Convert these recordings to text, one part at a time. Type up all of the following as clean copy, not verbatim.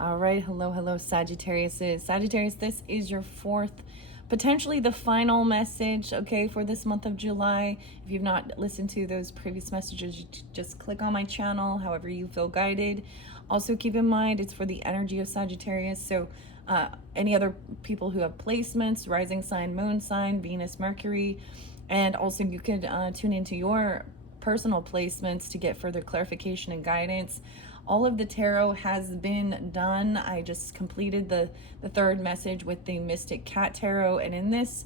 All right, hello, Sagittarius. Sagittarius, this is your fourth, potentially the final message, okay, for this month of July. If you've not listened to those previous messages, just click on my channel, however you feel guided. Also, keep in mind it's for the energy of Sagittarius. So, any other people who have placements, rising sign, moon sign, Venus, Mercury, and also you could tune into your personal placements to get further clarification and guidance. All of the tarot has been done. I just completed the third message with the Mystic Cat Tarot. And in this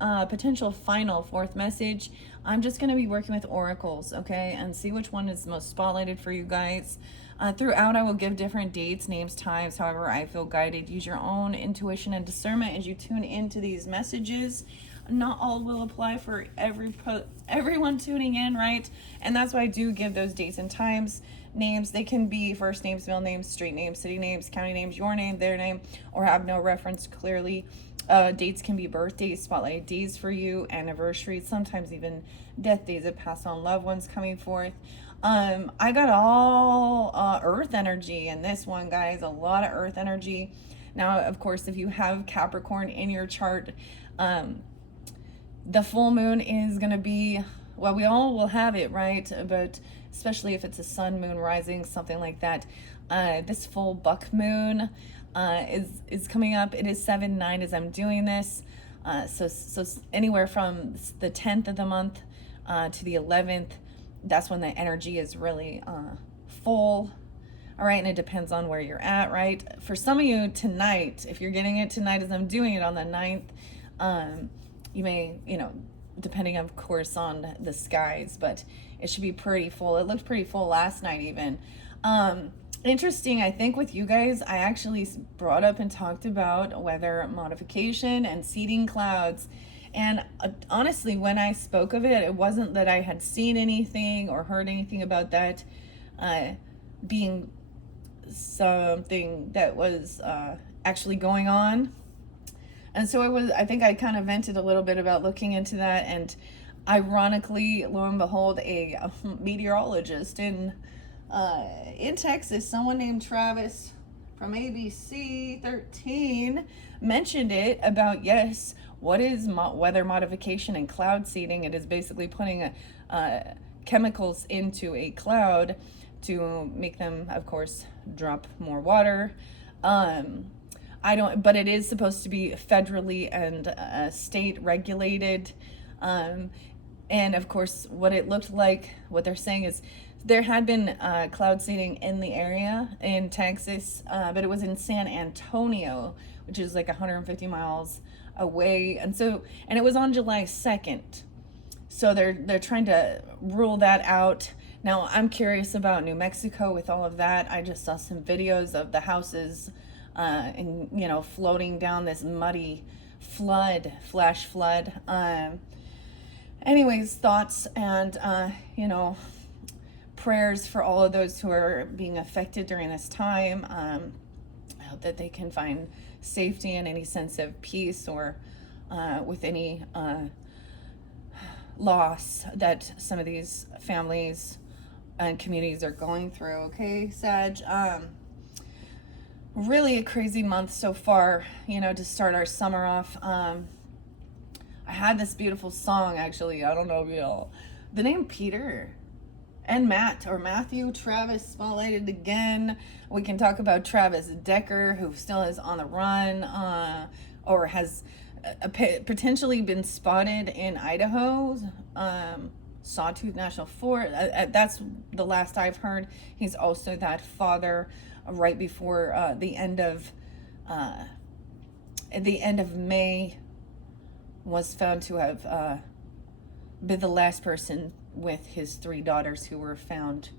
potential final fourth message, I'm just going to be working with oracles, okay? And see which one is most spotlighted for you guys. Throughout, I will give different dates, names, times, however I feel guided. Use your own intuition and discernment as you tune into these messages. Not all will apply for everyone tuning in, right? And that's why I do give those dates and times. Names, they can be first names, middle names, street names, city names, county names, your name, their name, or have no reference clearly. Dates can be birthdays, spotlight days for you, anniversaries, sometimes even death days of passed on loved ones coming forth. I got all earth energy in this one, guys. A lot of earth energy. Now, of course, if you have Capricorn in your chart, the full moon is going to be, well, we all will have it, right? But especially if it's a sun, moon, rising, something like that. This full buck moon is coming up. It is 7/9 as I'm doing this. So anywhere from the 10th of the month to the 11th, that's when the energy is really full. All right, and it depends on where you're at, right? For some of you tonight, if you're getting it tonight as I'm doing it on the 9th, you may, depending of course on the skies, but it should be pretty full. It looked pretty full last night even. Interesting, I think with you guys, I actually brought up and talked about weather modification and seeding clouds. And honestly, when I spoke of it, it wasn't that I had seen anything or heard anything about that being something that was actually going on. And so I think I kind of vented a little bit about looking into that. And ironically, lo and behold, a meteorologist in Texas, someone named Travis from ABC 13 mentioned it about, yes, what is weather modification and cloud seeding? It is basically putting chemicals into a cloud to make them, of course, drop more water. But it is supposed to be federally and state regulated. And of course, what it looked like, what they're saying is there had been cloud seeding in the area in Texas, but it was in San Antonio, which is like 150 miles away. And it was on July 2nd. So they're trying to rule that out. Now, I'm curious about New Mexico with all of that. I just saw some videos of the houses and floating down this muddy flash flood. Anyways, thoughts and prayers for all of those who are being affected during this time. I hope that they can find safety and any sense of peace or with any loss that some of these families and communities are going through. Okay, Sag. Really a crazy month so far, to start our summer off. I had this beautiful song, actually. I don't know if y'all, the name Peter and Matthew Travis spotlighted again. We can talk about Travis Decker, who still is on the run, or has potentially been spotted in Idaho, Sawtooth National Forest. That's the last I've heard. He's also that father right before the end of May was found to have been the last person with his 3 daughters who were found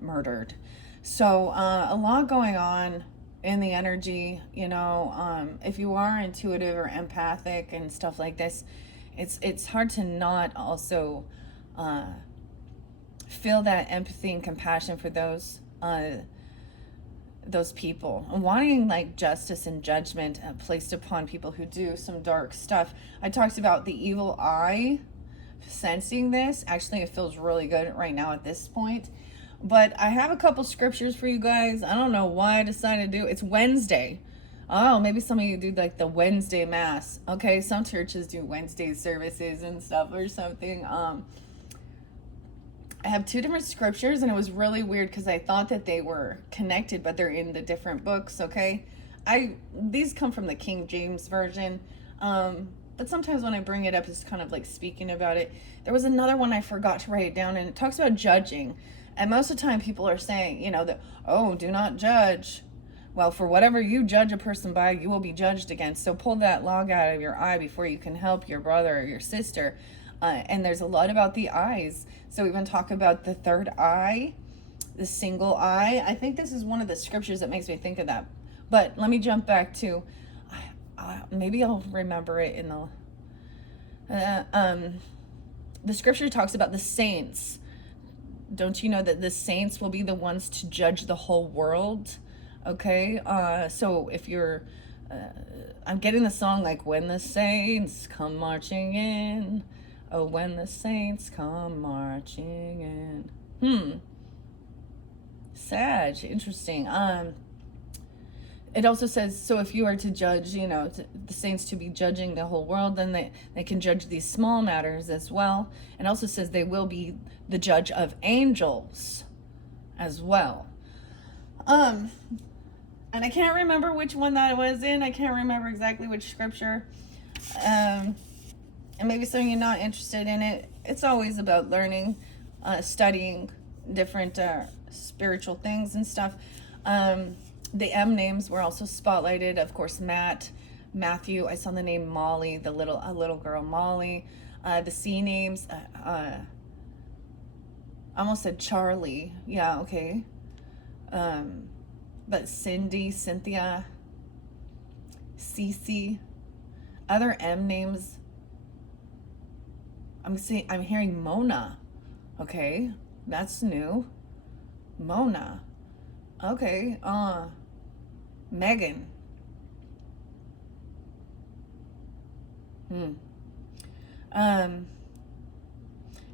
murdered. So a lot going on in the energy. If you are intuitive or empathic and stuff like this, it's hard to not also feel that empathy and compassion for those people and wanting like justice and judgment placed upon people who do some dark stuff. I talked about the evil eye sensing this. Actually, it feels really good right now at this point. But I have a couple scriptures for you guys. I don't know why I decided to do it. It's Wednesday. Oh, maybe some of you do like the Wednesday mass. Okay, some churches do Wednesday services and stuff or something. I have two different scriptures, and it was really weird because I thought that they were connected, but they're in the different books. Okay, these come from the King James version, but sometimes when I bring it up, it's kind of like speaking about it. There was another one I forgot to write it down, and it talks about judging. And most of the time, people are saying, that, oh, do not judge. Well, for whatever you judge a person by, you will be judged against. So pull that log out of your eye before you can help your brother or your sister. And there's a lot about the eyes. So we even talk about the third eye, the single eye. I think this is one of the scriptures that makes me think of that. But let me jump back to, maybe I'll remember it in the scripture talks about the saints. Don't you know that the saints will be the ones to judge the whole world? Okay, so if you're, I'm getting the song like, when the saints come marching in, oh, when the saints come marching in. Sag, interesting. It also says, so if you are to judge, the saints to be judging the whole world, then they can judge these small matters as well. It also says they will be the judge of angels as well. And I can't remember which one that was in. I can't remember exactly which scripture. And maybe some of you not interested in it. It's always about learning, studying different spiritual things and stuff. The M names were also spotlighted. Of course, Matthew. I saw the name Molly, a little girl Molly. The C names. I almost said Charlie. Yeah, okay. But Cindy, Cynthia, Cece, other M names. I'm hearing Mona. Okay, that's new. Mona. Okay, Megan.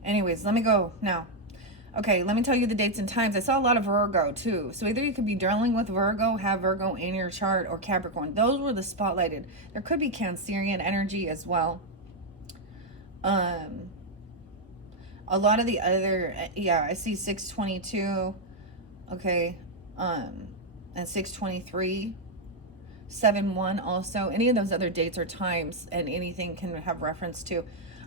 Anyways, let me go now. Okay, let me tell you the dates and times. I saw a lot of Virgo too. So either you could be dealing with Virgo, have Virgo in your chart, or Capricorn. Those were the spotlighted. There could be Cancerian energy as well. A lot of the other, I see 622. Okay, and 623. 7-1 also. Any of those other dates or times, and anything can have reference to.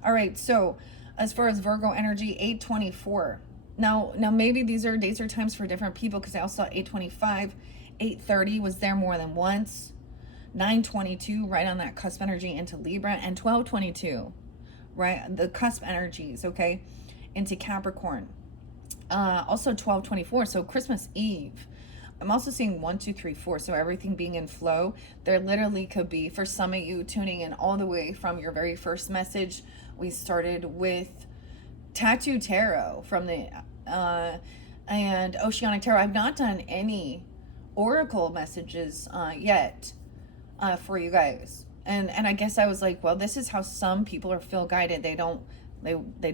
All right, so as far as Virgo energy, 824. Now maybe these are dates or times for different people, because I also saw 825, 830 was there more than once, 922 right on that cusp energy into Libra, and 1222, right, the cusp energies, okay, into Capricorn. Also 1224, so Christmas Eve. I'm also seeing 1, 2, 3, 4, so everything being in flow. There literally could be, for some of you tuning in all the way from your very first message, we started with Tattoo Tarot from the and Oceanic Tarot. I've not done any oracle messages yet for you guys, and I guess I was like, well, this is how some people are feel guided. They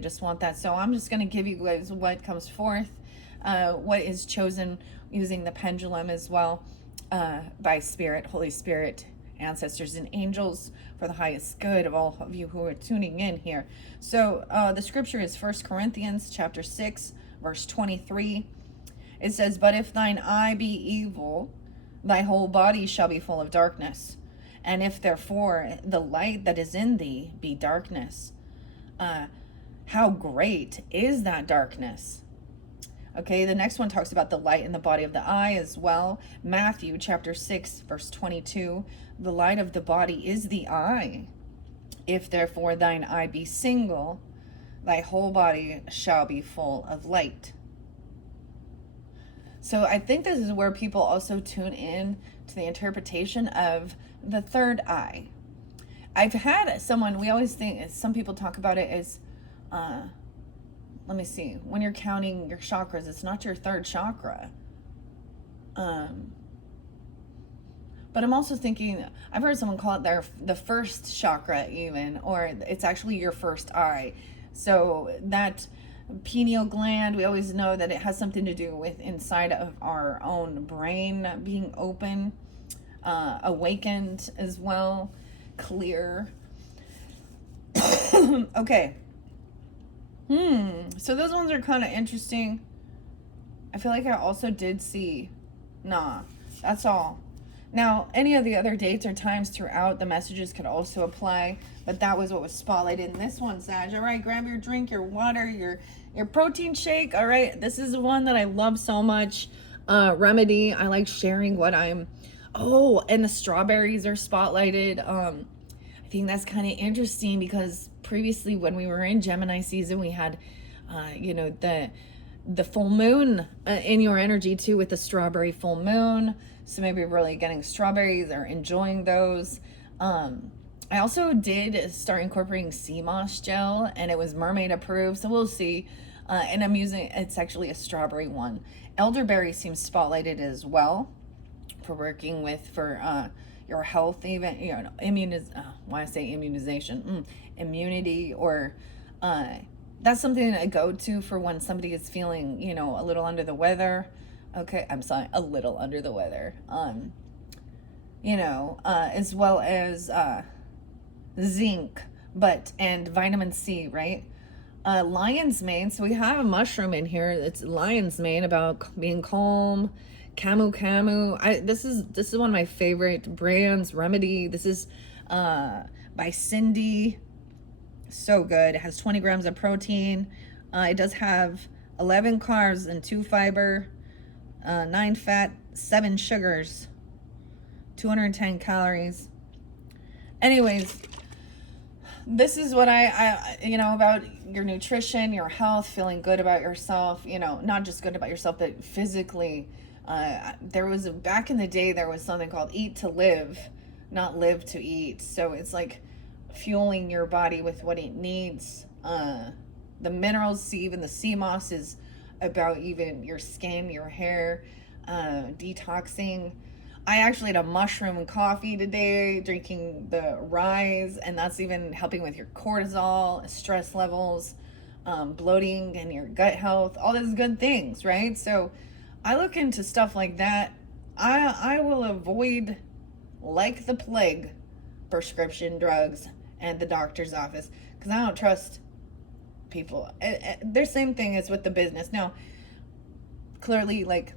just want that. So I'm just going to give you guys what comes forth, what is chosen using the pendulum as well, by Spirit, Holy Spirit, ancestors, and angels, for the highest good of all of you who are tuning in here. So the scripture is 1 Corinthians chapter 6, verse 23. It says, but if thine eye be evil, thy whole body shall be full of darkness. And if therefore the light that is in thee be darkness, how great is that darkness? Okay, the next one talks about the light in the body of the eye as well. Matthew chapter 6, verse 22. The light of the body is the eye. If therefore thine eye be single, thy whole body shall be full of light. So I think this is where people also tune in to the interpretation of the third eye. I've had someone, we always think, some people talk about it as, let me see, when you're counting your chakras, it's not your third chakra. But I'm also thinking, I've heard someone call it the first chakra even, or it's actually your first eye. So that pineal gland. We always know that it has something to do with inside of our own brain being open, awakened as well, clear. Okay. So those ones are kind of interesting. I feel like I also did see, nah, that's all. Now, any of the other dates or times throughout, the messages could also apply, but that was what was spotlighted in this one, Sag. All right, grab your drink, your water, your protein shake. All right, this is the one that I love so much. Remedy. I like sharing what I'm. Oh, and the strawberries are spotlighted. I think that's kind of interesting because previously, when we were in Gemini season, we had, the full moon in your energy too, with the strawberry full moon. So maybe you're really getting strawberries or enjoying those. I also did start incorporating sea moss gel, and it was mermaid approved, so we'll see. And I'm using, it's actually a strawberry one. Elderberry seems spotlighted as well for working with, for your health, even, why I say immunization, immunity, or that's something that I go to for when somebody is feeling, a little under the weather. Okay, I'm sorry, a little under the weather. As well as zinc, and vitamin C, right? Lion's mane. So we have a mushroom in here. It's lion's mane, about being calm. Camu. This is one of my favorite brands. Remedy. This is by Cindy. So good. It has 20 grams of protein. It does have 11 carbs and 2 fiber, 9 fat, 7 sugars, 210 calories. Anyways, this is what I about your nutrition, your health, feeling good about yourself, not just good about yourself, but physically. There was back in the day, there was something called eat to live, not live to eat. So it's like fueling your body with what it needs. The minerals, even the sea moss, is about even your skin, your hair, detoxing. I actually had a mushroom coffee today, drinking the Rise, and that's even helping with your cortisol, stress levels, bloating, and your gut health, all those good things, right? So I look into stuff like that. I will avoid, like the plague, prescription drugs and the doctor's office, because I don't trust people. Their same thing is with the business. Now, clearly, like,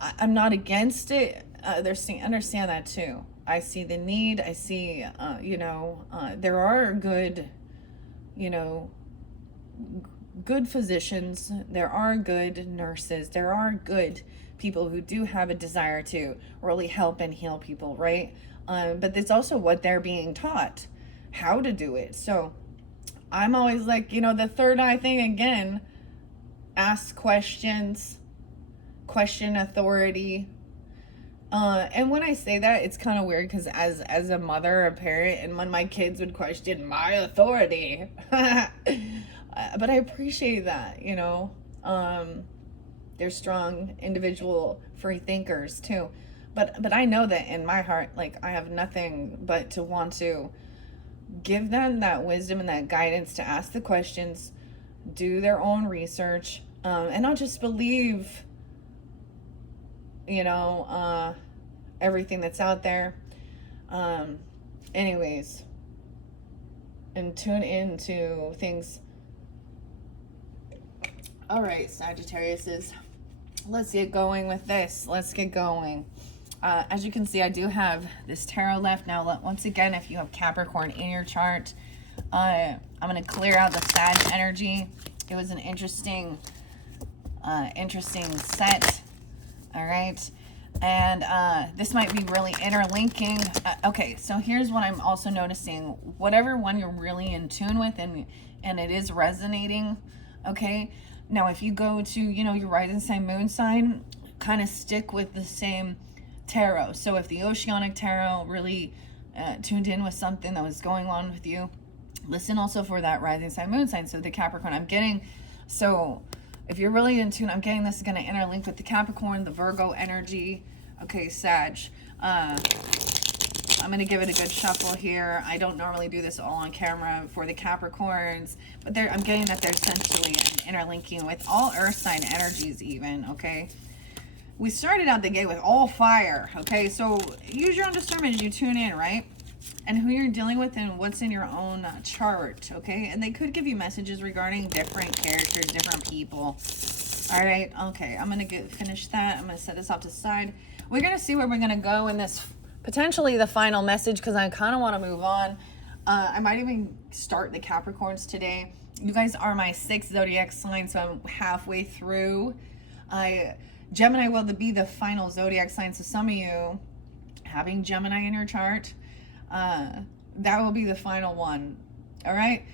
I'm not against it. Understand that too. I see the need. I see, there are good, good physicians. There are good nurses. There are good people who do have a desire to really help and heal people, right? But it's also what they're being taught, how to do it. So I'm always like, the third eye thing again, ask questions, question authority. And when I say that, it's kind of weird because as a mother, a parent, and when my kids would question my authority, but I appreciate that, they're strong, individual, free thinkers too. But I know that in my heart, like, I have nothing but to want to give them that wisdom and that guidance to ask the questions, do their own research, and not just believe, everything that's out there. Anyways, and tune into things. All right, Sagittariuses, let's get going with this. Let's get going. As you can see, I do have this tarot left. Now, once again, if you have Capricorn in your chart, I'm going to clear out the Sag energy. It was an interesting set. All right. And this might be really interlinking. Okay, so here's what I'm also noticing. Whatever one you're really in tune with and it is resonating, okay? Now, if you go to, your rising sign, moon sign, kind of stick with the same tarot. So if the Oceanic Tarot really tuned in with something that was going on with you, listen also for that rising sign, moon sign. So the Capricorn I'm getting, so if you're really in tune, I'm getting this is going to interlink with the Capricorn, the Virgo energy, Okay, Sag. I'm going to give it a good shuffle here. I don't normally do this all on camera for the Capricorns, but I'm getting that they're essentially interlinking with all earth sign energies even, okay? We started out the gate with all fire, okay? So use your own discernment as you tune in, right? And who you're dealing with and what's in your own chart, okay? And they could give you messages regarding different characters, different people. All right, okay, I'm going to finish that. I'm going to set this off to the side. We're going to see where we're going to go in this, potentially the final message, because I kind of want to move on. I might even start the Capricorns today. You guys are my 6th zodiac sign, so I'm halfway through. Gemini will be the final zodiac sign, so some of you having Gemini in your chart, that will be the final one. All right.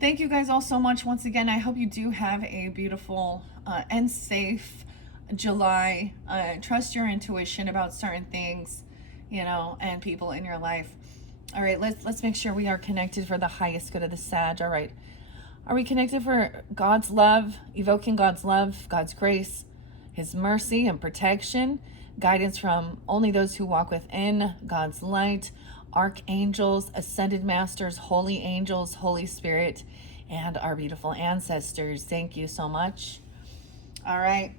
Thank you guys all so much. Once again, I hope you do have a beautiful and safe July. Trust your intuition about certain things, you know, and people in your life. All right, let's make sure we are connected for the highest good of the Sag. All right. Are we connected for God's love, evoking God's love, God's grace, His mercy and protection, guidance from only those who walk within God's light, archangels, ascended masters, holy angels, Holy Spirit, and our beautiful ancestors. Thank you so much. All right,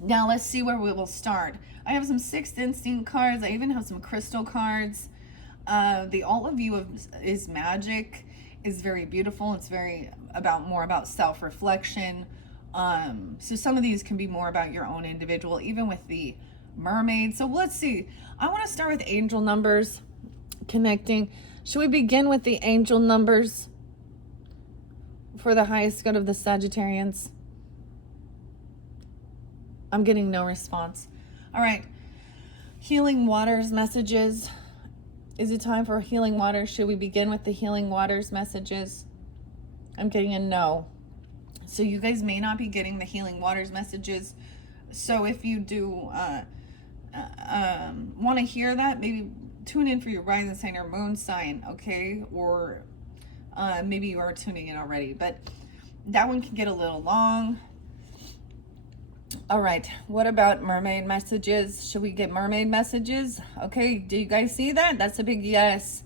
now let's see where we will start. I have some 6th instinct cards. I even have some crystal cards. The All of You is magic, is very beautiful. It's very more about self-reflection. So some of these can be more about your own individual, even with the mermaid. So let's see. I want to start with angel numbers. Connecting. Should we begin with the angel numbers for the highest good of the Sagittarians? I'm getting no response. All right. Healing waters messages. Is it time for healing waters? Should we begin with the healing waters messages? I'm getting a no. So you guys may not be getting the healing waters messages. So if you do want to hear that, maybe tune in for your rising sign or moon sign, okay? Or maybe you are tuning in already, but that one can get a little long. All right, what about mermaid messages? Should we get mermaid messages? Okay, do you guys see that? That's a big yes.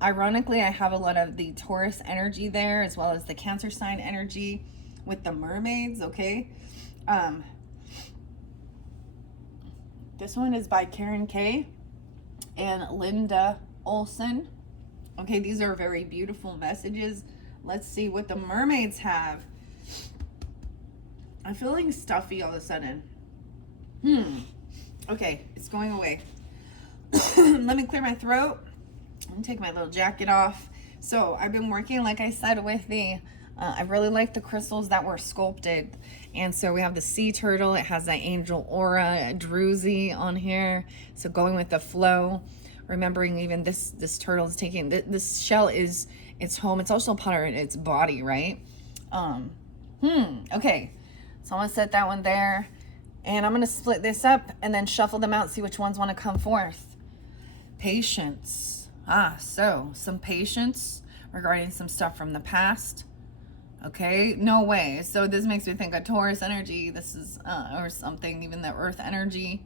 Ironically, I have a lot of the Taurus energy there, as well as the Cancer sign energy with the mermaids, okay? This one is by Karen K and Linda Olson. Okay, these are very beautiful messages. Let's see what the mermaids have. I'm feeling stuffy all of a sudden. Okay, it's going away. Let me clear my throat and take my little jacket off. So I've been working, like I said, with the I really like the crystals that were sculpted. And so we have the sea turtle. It has that angel aura, druzy on here. So going with the flow, remembering even this turtle is taking, this shell is its home. It's also part of its body, right? Okay. So I'm going to set that one there. And I'm going to split this up and then shuffle them out, see which ones want to come forth. Patience. So some patience regarding some stuff from the past. Okay, no way. So this makes me think of Taurus energy. This is, or something, even the earth energy.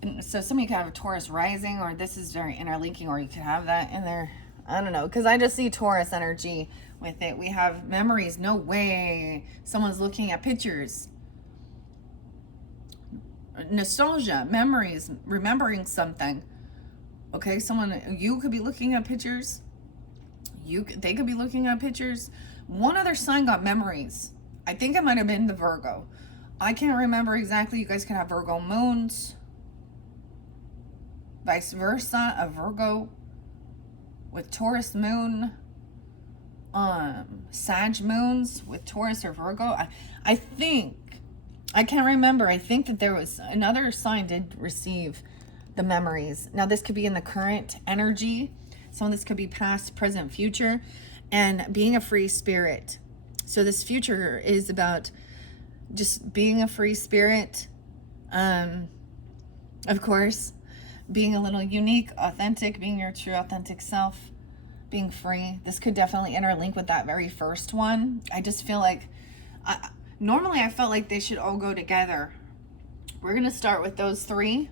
And so some of you could have a Taurus rising, or this is very interlinking, or you could have that in there. I don't know, because I just see Taurus energy with it. We have memories. No way. Someone's looking at pictures. Nostalgia, memories, remembering something. Okay, you could be looking at pictures. They could be looking at pictures. One other sign got memories. I think it might have been the Virgo. I can't remember exactly. You guys can have Virgo moons. Vice versa, a Virgo with Taurus moon. Sag moons with Taurus or Virgo. I think, I can't remember. I think that there was another sign did receive the memories. Now this could be in the current energy. Some of this could be past, present, future, and being a free spirit. So this future is about just being a free spirit. Of course, being a little unique, authentic, being your true authentic self, being free. This could definitely interlink with that very first one. I just feel like, normally I felt like they should all go together. We're going to start with those three.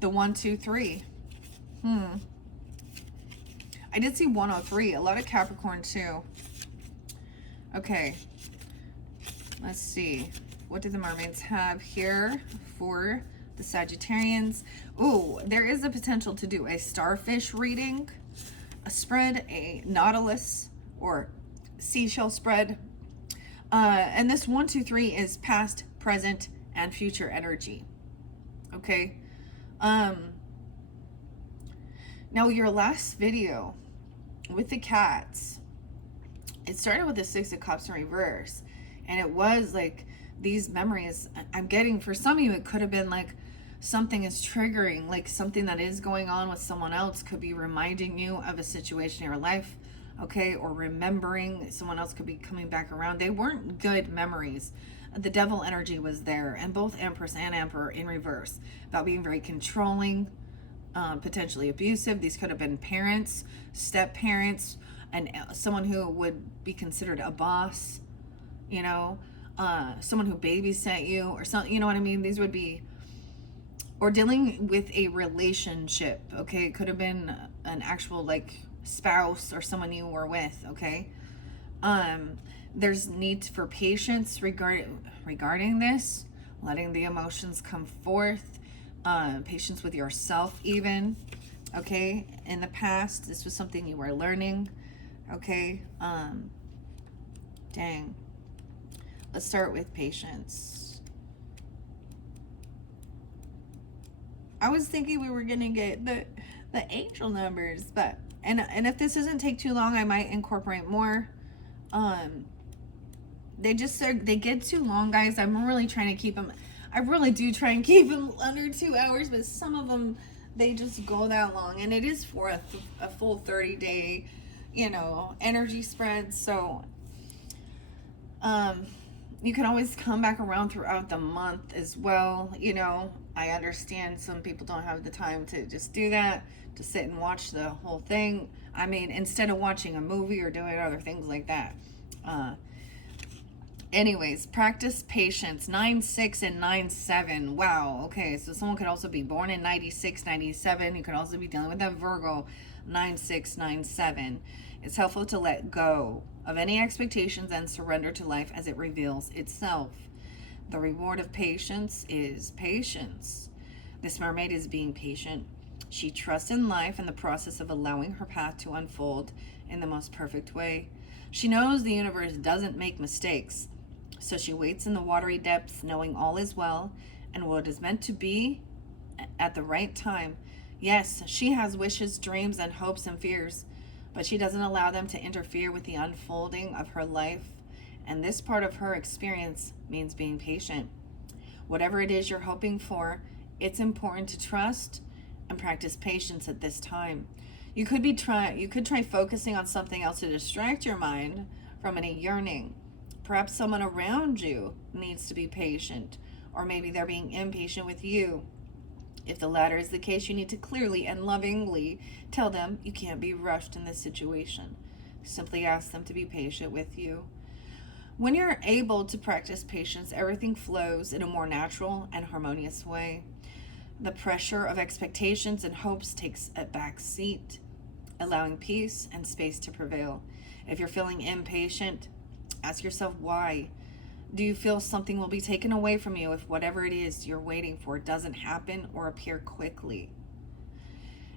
The 1, 2, 3. I did see 103. A lot of Capricorn too. Okay. Let's see. What do the mermaids have here for the Sagittarians? Oh, there is a potential to do a starfish reading, a spread, a nautilus or seashell spread. And this 1, 2, 3 is past, present, and future energy. Okay. Now your last video with the cats, it started with the 6 of Cups in reverse, and it was like these memories I'm getting. For some of you, it could have been like something is triggering, like something that is going on with someone else could be reminding you of a situation in your life, okay, or remembering. Someone else could be coming back around. They weren't good memories. The devil energy was there, and both Empress and Emperor in reverse, about being very controlling, potentially abusive. These could have been parents, step parents, and someone who would be considered a boss, you know, someone who babysat you or something, you know what I mean? These would be, or dealing with a relationship, okay? It could have been an actual like spouse or someone you were with, okay? There's need for patience regarding this, letting the emotions come forth, patience with yourself even, okay? In the past, this was something you were learning, okay? Dang. Let's start with patience. I was thinking we were gonna get the angel numbers, but and if this doesn't take too long, I might incorporate more. They get too long, guys. I'm really trying to keep them. I really do try and keep them under 2 hours, but some of them, they just go that long, and it is for a full 30-day, you know, energy spread. So you can always come back around throughout the month as well. You know, I understand some people don't have the time to just do that, to sit and watch the whole thing. I mean, instead of watching a movie or doing other things like that. Anyways, practice patience. 9-6 and 9-7. Wow. Okay, so someone could also be born in 96, 97. You could also be dealing with that Virgo. 9-6, 9-7. It's helpful to let go of any expectations and surrender to life as it reveals itself. The reward of patience is patience. This mermaid is being patient. She trusts in life and the process of allowing her path to unfold in the most perfect way. She knows the universe doesn't make mistakes, so she waits in the watery depths, knowing all is well and what is meant to be at the right time. Yes, she has wishes, dreams, and hopes and fears, but she doesn't allow them to interfere with the unfolding of her life. And this part of her experience means being patient. Whatever it is you're hoping for, it's important to trust and practice patience at this time. You could try focusing on something else to distract your mind from any yearning. Perhaps someone around you needs to be patient, or maybe they're being impatient with you. If the latter is the case, you need to clearly and lovingly tell them you can't be rushed in this situation. Simply ask them to be patient with you. When you're able to practice patience, everything flows in a more natural and harmonious way. The pressure of expectations and hopes takes a back seat, allowing peace and space to prevail. If you're feeling impatient, ask yourself why. Do you feel something will be taken away from you if whatever it is you're waiting for doesn't happen or appear quickly?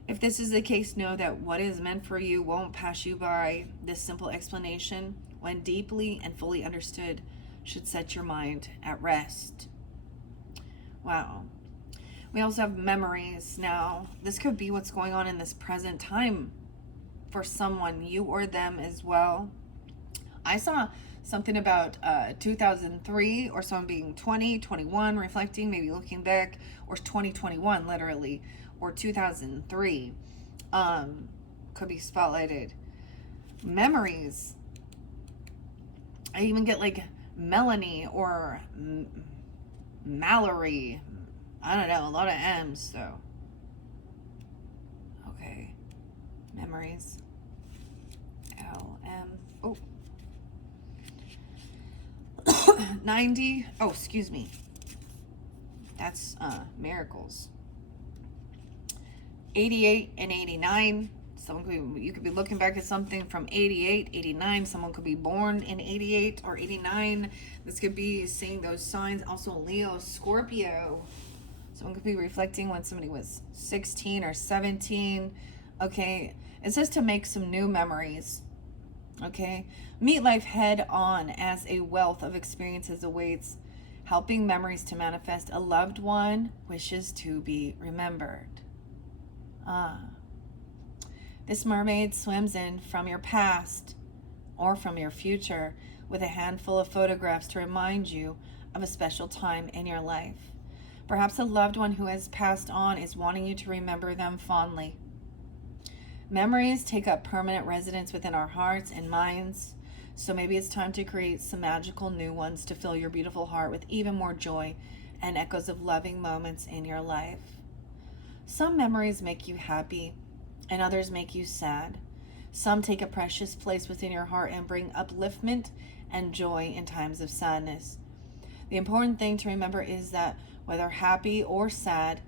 If this is the case, know that what is meant for you won't pass you by. This simple explanation, when deeply and fully understood, should set your mind at rest. Wow. We also have memories now. This could be what's going on in this present time for someone, you or them as well. I saw something about 2003, or someone being 20, 21, reflecting, maybe looking back, or 2021 literally, or 2003 could be spotlighted. Memories. I even get like Melanie or Mallory. I don't know, a lot of M's though. Okay. Memories. LM. Oh. 90. Oh, excuse me. That's miracles. 88 and 89. You could be looking back at something from 88, 89. Someone could be born in 88 or 89. This could be seeing those signs. Also Leo, Scorpio. Someone could be reflecting when somebody was 16 or 17. Okay, it says to make some new memories. Okay, meet life head on as a wealth of experiences awaits, helping memories to manifest. A loved one wishes to be remembered. This mermaid swims in from your past or from your future with a handful of photographs to remind you of a special time in your life. Perhaps a loved one who has passed on is wanting you to remember them fondly. Memories take up permanent residence within our hearts and minds, so maybe it's time to create some magical new ones to fill your beautiful heart with even more joy and echoes of loving moments in your life. Some memories make you happy, and others make you sad. Some take a precious place within your heart and bring upliftment and joy in times of sadness. The important thing to remember is that whether happy or sad,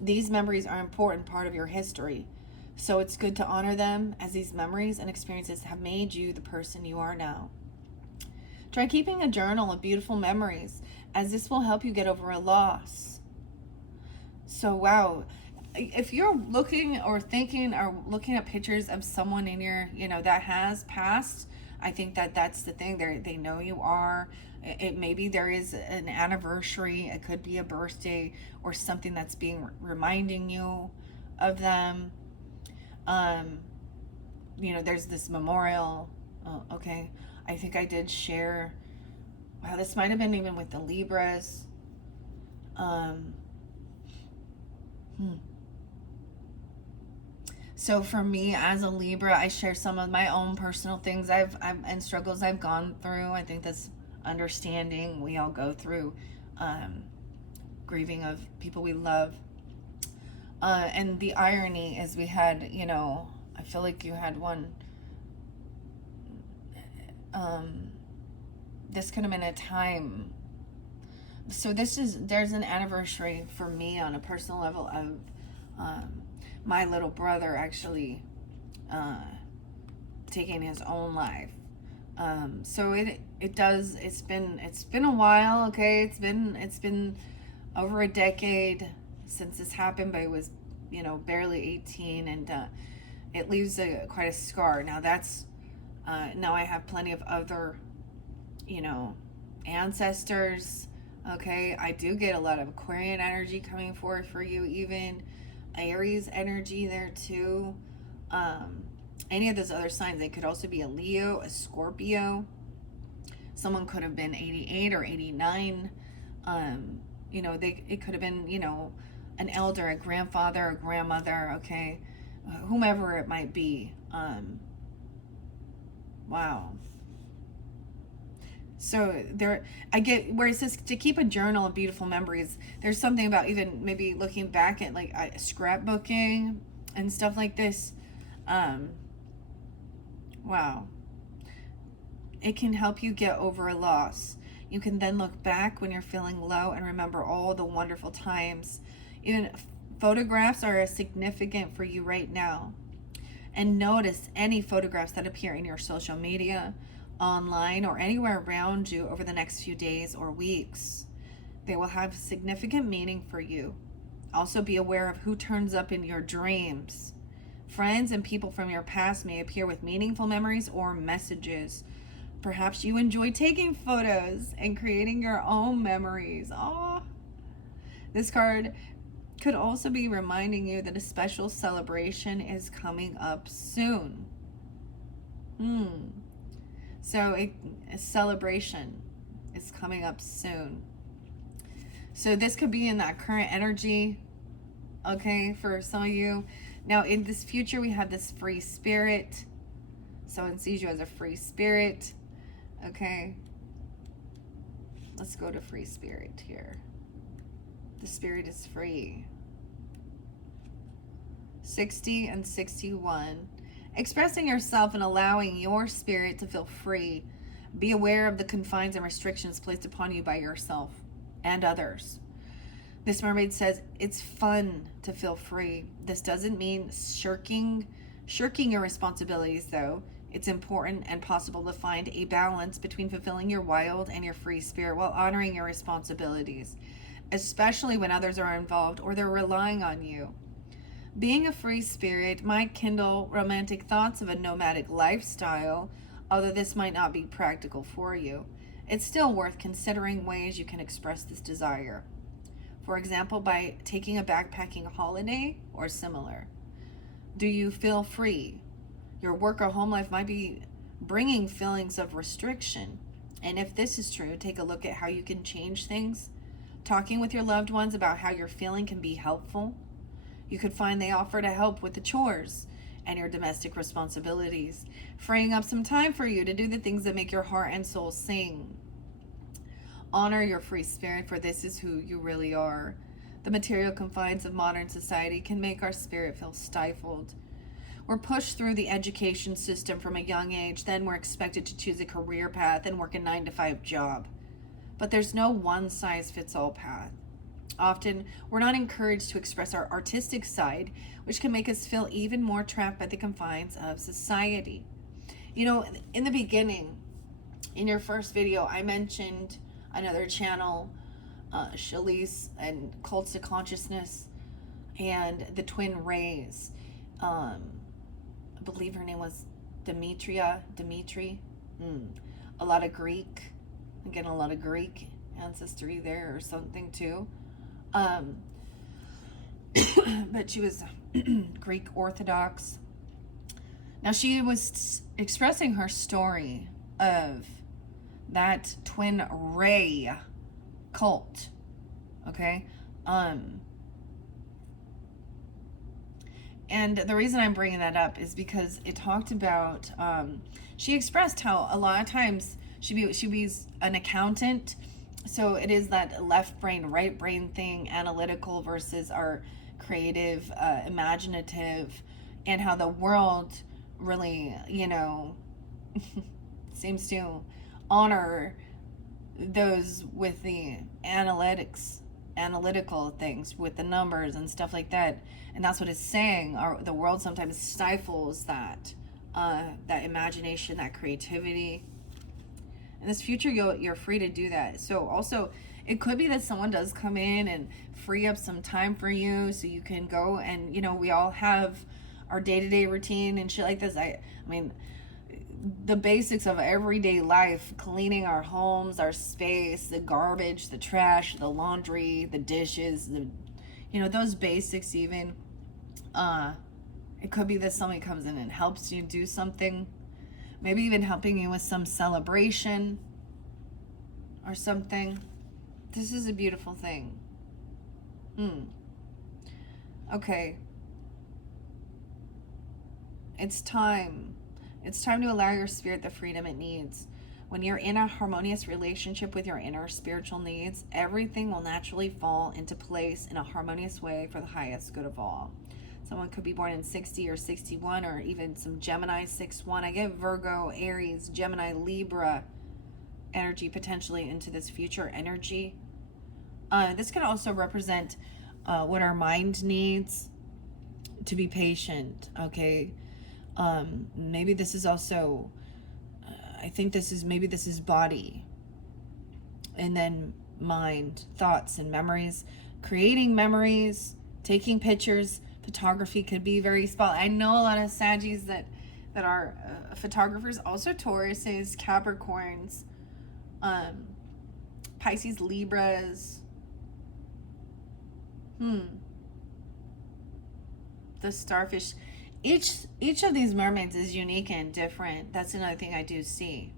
these memories are an important part of your history. So it's good to honor them, as these memories and experiences have made you the person you are now. Try keeping a journal of beautiful memories, as this will help you get over a loss. So wow, if you're looking or thinking or looking at pictures of someone in your, that has passed, I think that that's the thing. They know you are. It maybe there is an anniversary. It could be a birthday or something that's being reminding you of them. There's this memorial. Oh, okay. I think I did share. Wow, this might have been even with the Libras. So for me as a Libra, I share some of my own personal things I've and struggles I've gone through. I think that's understanding. We all go through grieving of people we love. And the irony is we had, I feel like you had one. This could have been a time. So there's an anniversary for me on a personal level of my little brother actually taking his own life. So it's been a while. Okay, it's been over a decade since this happened, but it was barely 18, and it leaves quite a scar. Now that's now I have plenty of other ancestors. Okay, I do get a lot of Aquarian energy coming forth for you, even Aries energy there too. Any of those other signs. They could also be a Leo, a Scorpio. Someone could have been 88 or 89. It could have been an elder, a grandfather, a grandmother. Okay, whomever it might be. Wow. So I get where it says to keep a journal of beautiful memories. There's something about even maybe looking back at like scrapbooking and stuff like this. Wow. It can help you get over a loss. You can then look back when you're feeling low and remember all the wonderful times. Even photographs are significant for you right now. And notice any photographs that appear in your social media, online, or anywhere around you over the next few days or weeks. They will have significant meaning for you. Also be aware of who turns up in your dreams. Friends and people from your past may appear with meaningful memories or messages. Perhaps you enjoy taking photos and creating your own memories. Oh, this card could also be reminding you that a special celebration is coming up soon. So a celebration is coming up soon. So this could be in that current energy, okay, for some of you. Now in this future, we have this free spirit. Someone sees you as a free spirit, okay. Let's go to free spirit here. The spirit is free. 60 and 61. Expressing yourself and allowing your spirit to feel free. Be aware of the confines and restrictions placed upon you by yourself and others. This mermaid says it's fun to feel free. This doesn't mean shirking your responsibilities, though. It's important and possible to find a balance between fulfilling your wild and your free spirit while honoring your responsibilities, especially when others are involved or they're relying on you. Being a free spirit might kindle romantic thoughts of a nomadic lifestyle, although this might not be practical for you. It's still worth considering ways you can express this desire. For example, by taking a backpacking holiday or similar. Do you feel free? Your work or home life might be bringing feelings of restriction. And if this is true, take a look at how you can change things. Talking with your loved ones about how you're feeling can be helpful. You could find they offer to help with the chores and your domestic responsibilities, freeing up some time for you to do the things that make your heart and soul sing. Honor your free spirit, for this is who you really are. The material confines of modern society can make our spirit feel stifled. We're pushed through the education system from a young age, then we're expected to choose a career path and work a 9-to-5 job. But there's no one-size-fits-all path. Often, we're not encouraged to express our artistic side, which can make us feel even more trapped by the confines of society. You know, in the beginning, in your first video, I mentioned another channel, Shalise and Cults of Consciousness, and the twin rays. I believe her name was Dimitri. A lot of Greek. I'm getting a lot of Greek ancestry there or something too. But she was Greek Orthodox. Now she was expressing her story of that twin ray cult. Okay? And the reason I'm bringing that up is because it talked about, she expressed how a lot of times she be an accountant. So it is that left brain, right brain thing, analytical versus our creative, imaginative, and how the world really, seems to honor those with the analytical things, with the numbers and stuff like that. And that's what it's saying. The world sometimes stifles that imagination, that creativity. In this future, you're free to do that. So also, it could be that someone does come in and free up some time for you so you can go and, we all have our day-to-day routine and shit like this. I mean, the basics of everyday life, cleaning our homes, our space, the garbage, the trash, the laundry, the dishes, those basics even. It could be that somebody comes in and helps you do something. Maybe even helping you with some celebration or something. This is a beautiful thing. Okay. It's time. It's time to allow your spirit the freedom it needs. When you're in a harmonious relationship with your inner spiritual needs, everything will naturally fall into place in a harmonious way for the highest good of all. Someone could be born in 60 or 61, or even some Gemini 6-1. I get Virgo, Aries, Gemini, Libra energy potentially into this future energy. This can also represent what our mind needs to be patient, okay? Maybe this is also, I think this is body. And then mind, thoughts, and memories. Creating memories, taking pictures. Photography could be very spot. I know a lot of Saggies that are photographers. Also Tauruses, Capricorns, Pisces, Libras. The starfish. Each of these mermaids is unique and different. That's another thing I do see.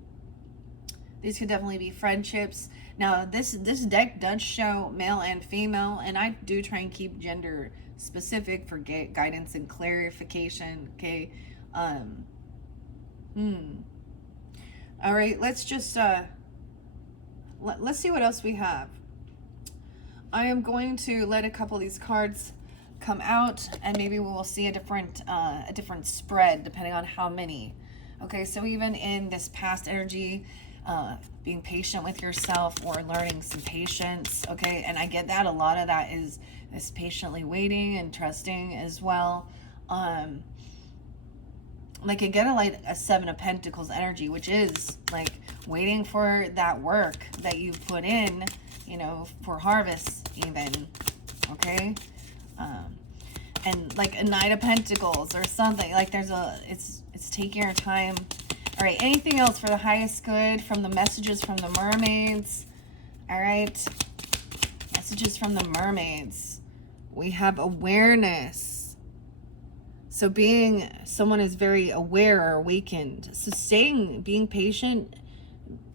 These could definitely be friendships. Now this deck does show male and female, and I do try and keep gender specific for guidance and clarification. Okay. All right, let's just let's see what else we have. I am going to let a couple of these cards come out, and maybe we will see a different spread depending on how many. Okay, so even in this past energy, being patient with yourself or learning some patience, okay? And I get that a lot of that is patiently waiting and trusting as well. Like I get a 7 of Pentacles energy, which is like waiting for that work that you've put in, you know, for harvest even, okay? And like a Knight of Pentacles or something, like there's it's taking your time. All right, anything else for the highest good from the messages from the mermaids? All right, messages from the mermaids. We have awareness. So someone is very aware or awakened. So being patient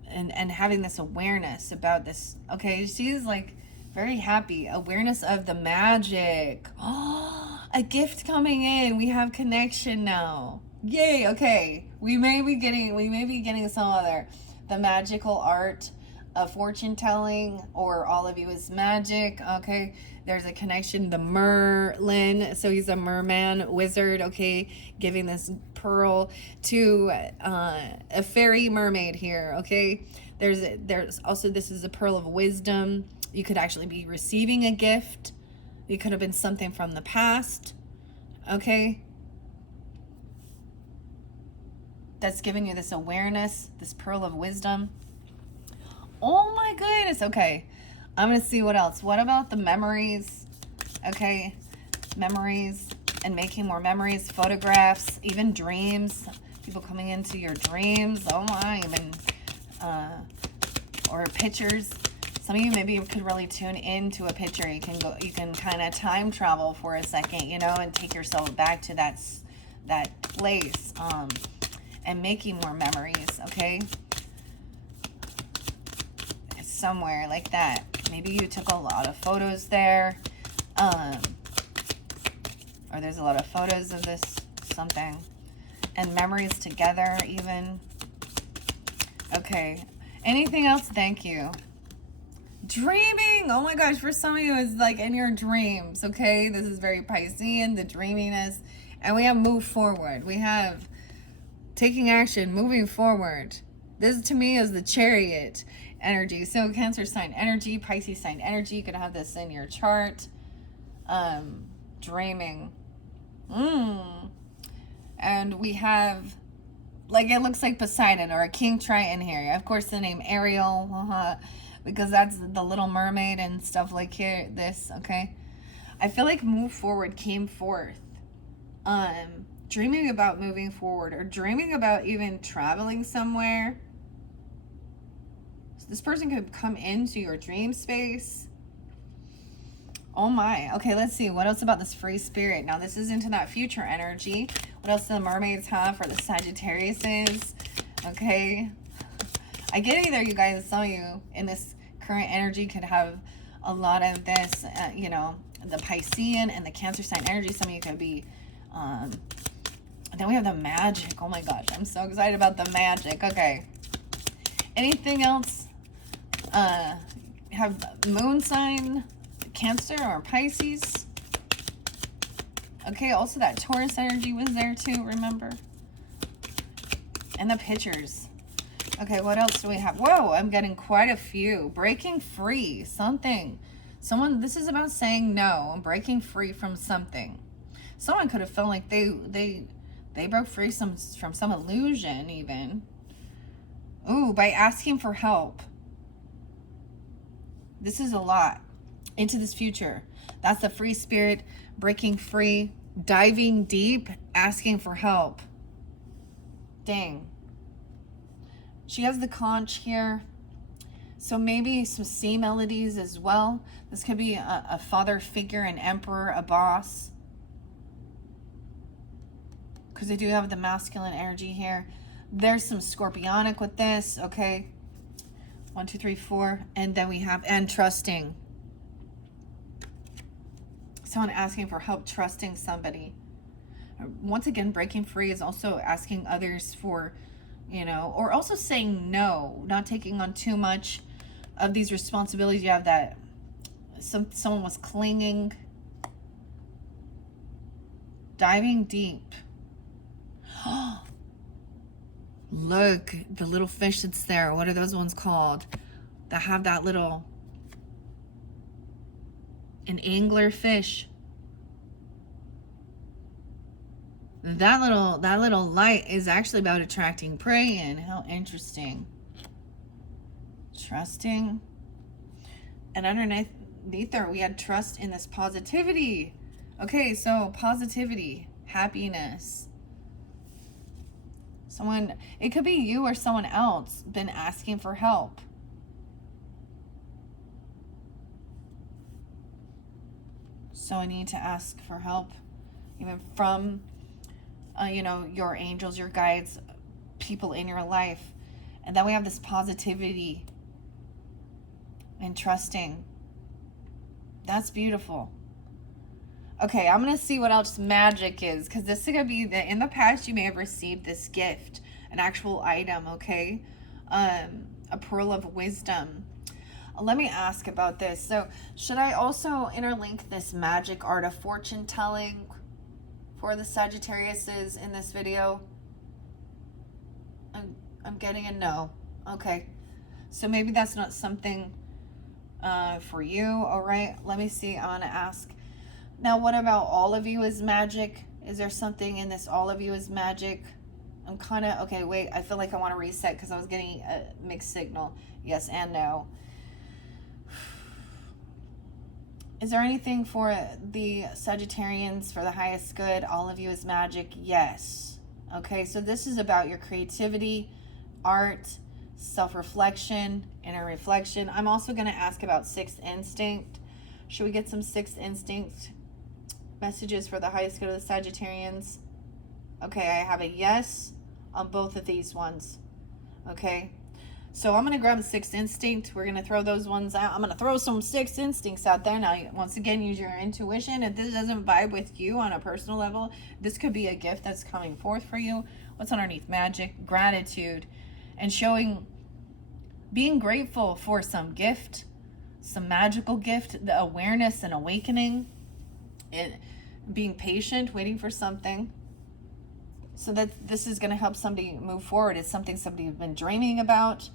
and having this awareness about this. Okay, she's like very happy. Awareness of the magic. Oh, a gift coming in. We have connection now. Yay, okay. We may be getting some other, the magical art of fortune telling, or all of you is magic, okay? There's a connection, the Merlin, so he's a merman wizard, okay, giving this pearl to a fairy mermaid here, okay? There's also, this is a pearl of wisdom. You could actually be receiving a gift. It could have been something from the past, okay? That's giving you this awareness, this pearl of wisdom. Oh my goodness. Okay. I'm going to see what else. What about the memories? Okay. Memories and making more memories, photographs, even dreams. People coming into your dreams. Oh my, even, or pictures. Some of you maybe could really tune into a picture. You can kind of time travel for a second, you know, and take yourself back to that place, and making more memories, okay? Somewhere like that. Maybe you took a lot of photos there, or there's a lot of photos of this something, and memories together even. Okay, anything else? Thank you. Dreaming, oh my gosh, for some of you it's like in your dreams, okay? This is very Piscean, the dreaminess. And we have move forward. We have taking action, moving forward. This to me is the Chariot energy. So Cancer sign energy, Pisces sign energy. You could have this in your chart. Dreaming. And we have, like, it looks like Poseidon or a King Triton here. Of course, the name Ariel, because that's the Little Mermaid and stuff like here. This, okay. I feel like move forward came forth. Dreaming about moving forward, or dreaming about even traveling somewhere. So this person could come into your dream space. Oh my. Okay, let's see. What else about this free spirit? Now, this is into that future energy. What else do the mermaids have for the Sagittariuses? Okay. I get either you guys, some of you in this current energy could have a lot of this, you know, the Piscean and the Cancer sign energy. Some of you could be, then we have the magic. Oh my gosh, I'm so excited about the magic. Okay. Anything else? Have moon sign, Cancer or Pisces. Okay, also that Taurus energy was there too, remember? And the pictures. Okay, what else do we have? Whoa, I'm getting quite a few. Breaking free, something. This is about saying no and breaking free from something. Someone could have felt like they broke free from some illusion even. Ooh, by asking for help. This is a lot. Into this future. That's the free spirit, breaking free, diving deep, asking for help. Dang. She has the conch here. So maybe some sea melodies as well. This could be a father figure, an emperor, a boss. Because they do have the masculine energy here. There's some scorpionic with this, okay? 1, 2, 3, 4. And then we have, and trusting. Someone asking for help, trusting somebody. Once again, breaking free is also asking others for, you know, or also saying no, not taking on too much of these responsibilities. You have that someone was clinging. Diving deep. Look, the little fish that's there. What are those ones called? That have that little, an angler fish. That little light is actually about attracting prey in. How interesting. Trusting. And underneath there, we had trust in this positivity. Okay, so positivity, happiness. Someone, it could be you or someone else, been asking for help. So I need to ask for help, even from, you know, your angels, your guides, people in your life. And then we have this positivity and trusting. That's beautiful. Okay, I'm going to see what else magic is, because this is going to be in the past you may have received this gift, an actual item, okay? A pearl of wisdom. Let me ask about this. So, should I also interlink this magic art of fortune telling for the Sagittariuses in this video? I'm getting a no. Okay. So maybe that's not something for you. All right. Let me see. I want to ask. Now, what about all of you is magic? Is there something in this all of you is magic? I'm kind of, okay, wait. I feel like I want to reset because I was getting a mixed signal. Yes and no. Is there anything for the Sagittarians for the highest good? All of you is magic? Yes. Okay, so this is about your creativity, art, self-reflection, inner reflection. I'm also going to ask about sixth instinct. Should we get some sixth instinct messages for the highest good of the Sagittarians? Okay, I have a yes on both of these ones. Okay. So I'm going to grab the sixth instinct. We're going to throw those ones out. I'm going to throw some sixth instincts out there. Now, once again, use your intuition. If this doesn't vibe with you on a personal level, this could be a gift that's coming forth for you. What's underneath magic? Gratitude. And showing, being grateful for some gift, some magical gift, the awareness and awakening, being patient, waiting for something. So that this is going to help somebody move forward. It's something somebody's been dreaming about.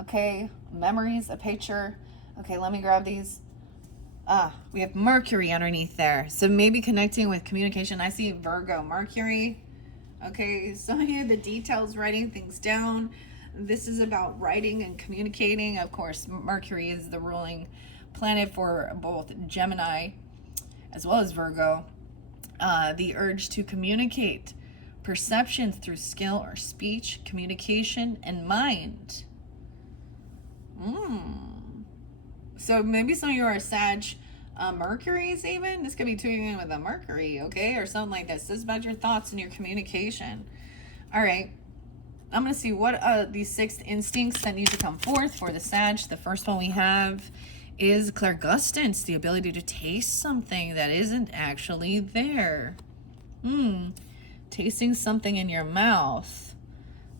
Okay, memories, a picture. Okay, let me grab these. We have Mercury underneath there. So maybe connecting with communication. I see Virgo, Mercury. Okay, so I have the details, writing things down. This is about writing and communicating. Of course, Mercury is the ruling planet for both Gemini as well as Virgo. The urge to communicate. Perceptions through skill or speech, communication, and mind. So maybe some of you are Sag Mercury's even. This could be tuning in with a Mercury, okay? Or something like this. This is about your thoughts and your communication. All right. I'm going to see what these six instincts that need to come forth for the Sag. The first one we have is clairgustance, the ability to taste something that isn't actually there. Tasting something in your mouth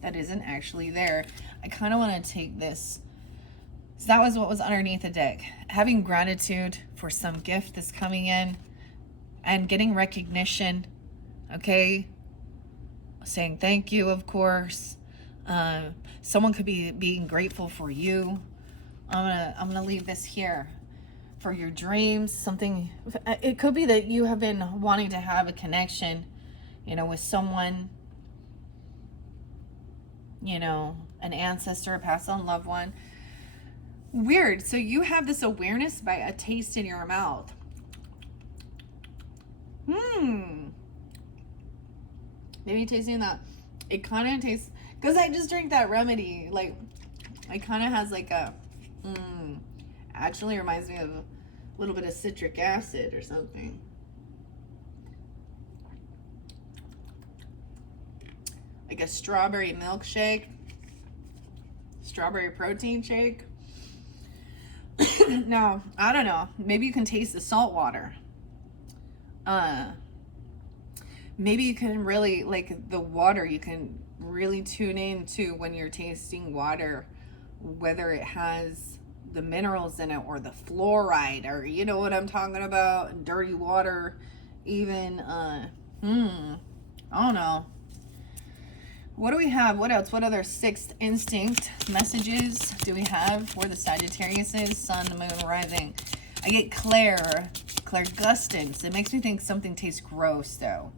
that isn't actually there. I kind of want to take this. So that was what was underneath the deck. Having gratitude for some gift that's coming in and getting recognition. Okay. Saying thank you, of course. Someone could be being grateful for you. I'm gonna leave this here for your dreams. Something, it could be that you have been wanting to have a connection, you know, with someone, you know, an ancestor, a passed on loved one. Weird. So you have this awareness by a taste in your mouth. Maybe tasting that. It kind of tastes, because I just drank that remedy. Like, it kind of has like a, actually reminds me of a little bit of citric acid or something. Like a strawberry milkshake, strawberry protein shake. Now, I don't know. Maybe you can taste the salt water. Maybe you can really, like the water, you can really tune in to when you're tasting water, whether it has the minerals in it or the fluoride, or you know what I'm talking about, dirty water, even, I don't know. What do we have? What else? What other sixth instinct messages do we have for the Sagittarius is? Sun, moon, rising. I get Claire gustance. It makes me think something tastes gross, though.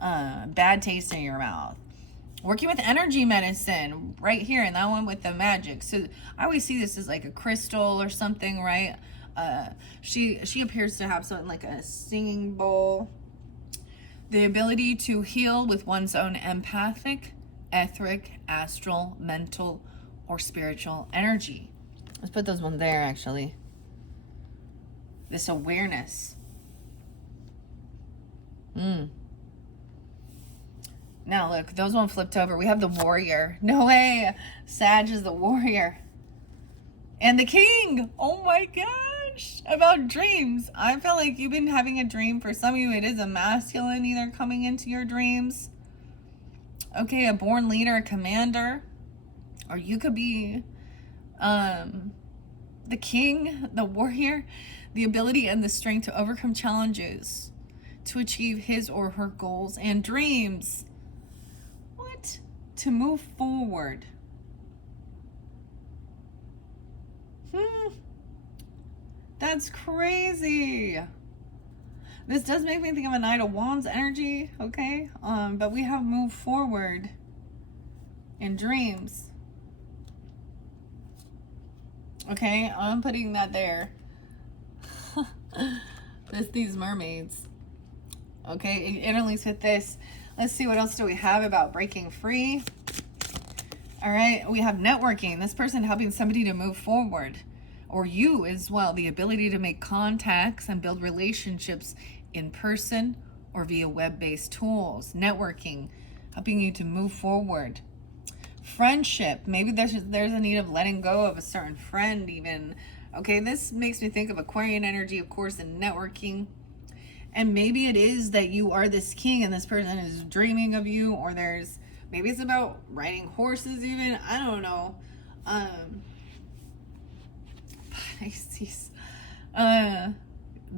Bad taste in your mouth. Working with energy medicine right here, and that one with the magic. So I always see this as like a crystal or something, right? She appears to have something like a singing bowl. The ability to heal with one's own empathic, etheric, astral, mental, or spiritual energy. Let's put those one there, actually. This awareness. Now look, those one flipped over. We have the warrior. No way. Sag is the warrior. And the king. Oh my gosh. About dreams. I feel like you've been having a dream. For some of you, it is a masculine either coming into your dreams. Okay, a born leader, a commander. Or you could be the king, the warrior. The ability and the strength to overcome challenges. To achieve his or her goals and dreams. What? To move forward. That's crazy. This does make me think of a Knight of Wands energy, okay? But we have moved forward in dreams. Okay, I'm putting that there. These mermaids. Okay, it interlinks with this. Let's see, what else do we have about breaking free? All right, we have networking. This person helping somebody to move forward. Or you as well. The ability to make contacts and build relationships in person or via web-based tools. Networking, helping you to move forward. Friendship. Maybe there's a need of letting go of a certain friend even. Okay, this makes me think of Aquarian energy, of course, and networking. And maybe it is that you are this king and this person is dreaming of you, or maybe it's about riding horses even. I don't know. Pisces. That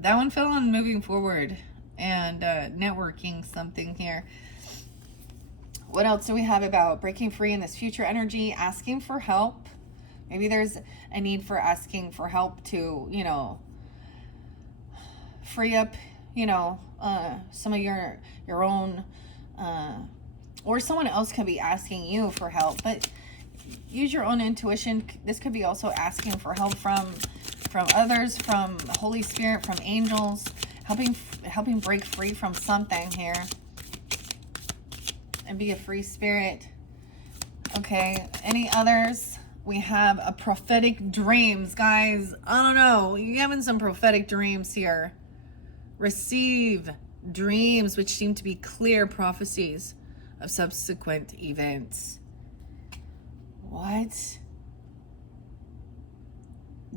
one fell on moving forward and networking something here. What else do we have about breaking free in this future energy? Asking for help. Maybe there's a need for asking for help to, free up, some of your own, or someone else could be asking you for help, but use your own intuition. This could be also asking for help from others, from Holy Spirit, from angels, helping break free from something here and be a free spirit. Okay, any others? We have a prophetic dreams. Guys, I don't know. You're having some prophetic dreams here. Receive dreams which seem to be clear prophecies of subsequent events. What?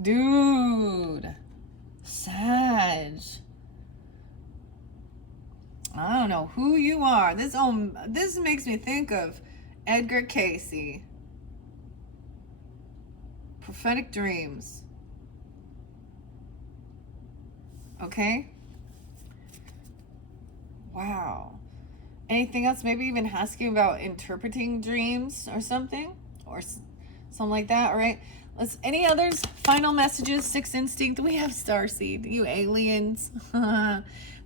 Dude. Sag. I don't know who you are. This makes me think of Edgar Cayce. Prophetic dreams. Okay? Wow. Anything else? Maybe even asking about interpreting dreams or something? Or something like that, all right? Any others? Final messages, sixth instinct. We have Starseed, you aliens.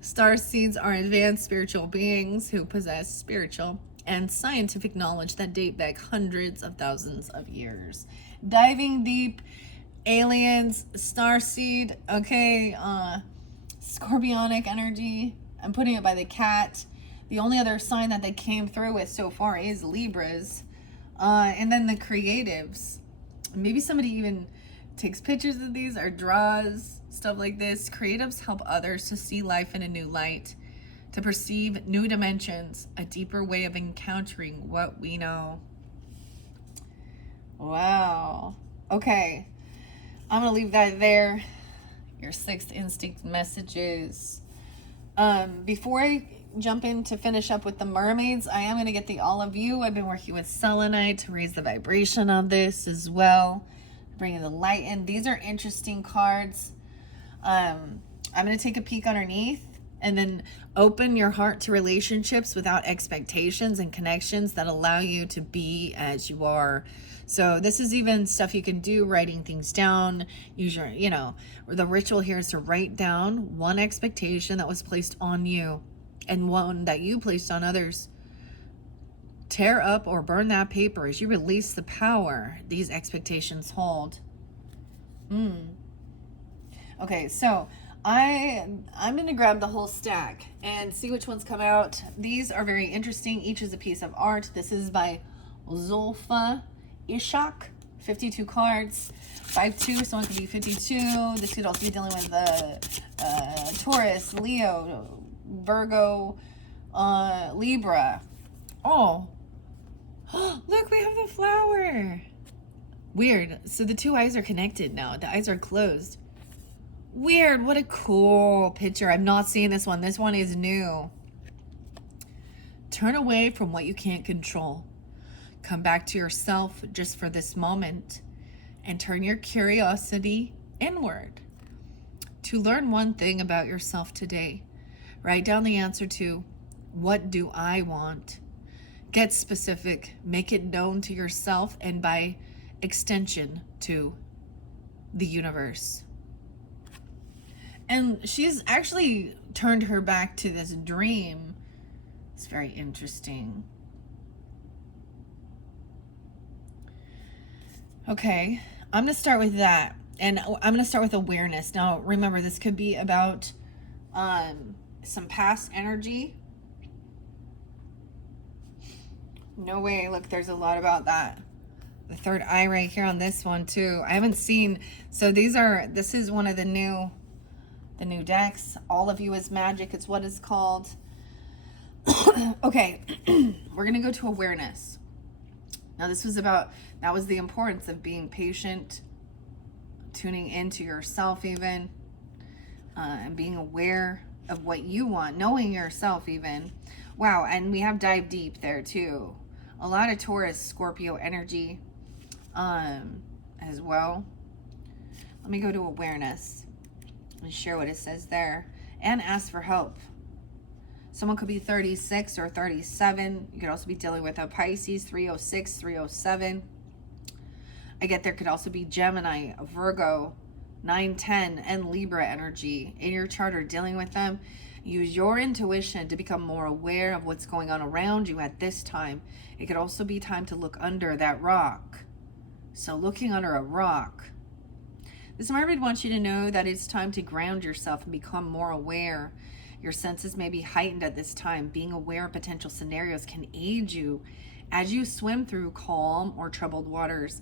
Starseeds are advanced spiritual beings who possess spiritual and scientific knowledge that date back hundreds of thousands of years. Diving deep, aliens, Starseed, okay, scorpionic energy. I'm putting it by the cat. The only other sign that they came through with so far is Libras. And then the creatives. Maybe somebody even takes pictures of these or draws stuff like this. Creatives help others to see life in a new light, to perceive new dimensions, a deeper way of encountering what we know. Wow. Okay. I'm going to leave that there. Your sixth instinct messages. Before I jump in to finish up with the mermaids, I am going to get the all of you. I've been working with selenite to raise the vibration of this as well, bringing the light in. These are interesting cards. I'm going to take a peek underneath And then open your heart to relationships without expectations and connections that allow you to be as you are. So this is even stuff you can do, writing things down. Use your, the ritual here is to write down one expectation that was placed on you and one that you placed on others. Tear up or burn that paper as you release the power these expectations hold. Okay, so I'm gonna grab the whole stack and see which ones come out. These are very interesting. Each is a piece of art. This is by Zulfa Ishak. 52 cards. 5-2, someone could be 52. This could also be dealing with Taurus, Leo, Virgo, Libra. Oh, look, we have the flower. Weird. So the two eyes are connected now. The eyes are closed. Weird. What a cool picture. I'm not seeing this one. This one is new. Turn away from what you can't control. Come back to yourself just for this moment and turn your curiosity inward. To learn one thing about yourself today, write down the answer to, what do I want? Get specific, make it known to yourself and by extension to the universe. And she's actually turned her back to this dream. It's very interesting. Okay, I'm going to start with that. And I'm going to start with awareness. Now, remember, this could be about some past energy. No way. Look, there's a lot about that. The third eye right here on this one too. I haven't seen. So this is one of the new decks. All of You is Magic. It's what it's called. Okay. We're going to go to awareness. Now that was the importance of being patient, tuning into yourself even, and being aware of what you want, knowing yourself even. Wow. And we have dive deep there too. A lot of Taurus, Scorpio energy as well. Let me go to awareness and share what it says there and ask for help. Someone could be 36 or 37. You could also be dealing with a Pisces, 306, 307. I get there could also be Gemini, Virgo, 910, and Libra energy in your chart or dealing with them. Use your intuition to become more aware of what's going on around you at this time. It could also be time to look under that rock. So looking under a rock. This mermaid wants you to know that it's time to ground yourself and become more aware. Your senses may be heightened at this time. Being aware of potential scenarios can aid you as you swim through calm or troubled waters.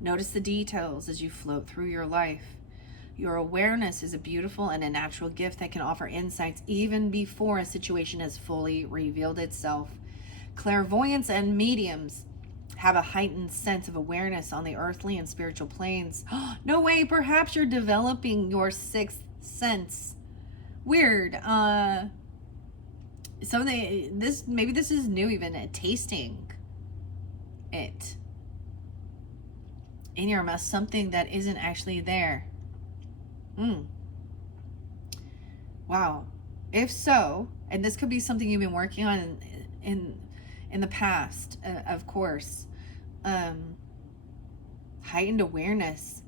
Notice the details as you float through your life. Your awareness is a beautiful and a natural gift that can offer insights even before a situation has fully revealed itself. Clairvoyants and mediums have a heightened sense of awareness on the earthly and spiritual planes. No way, perhaps you're developing your sixth sense. Weird. Maybe this is new, even tasting it in your mouth, something that isn't actually there. Wow. If so, and this could be something you've been working on in the past, of course. Heightened awareness.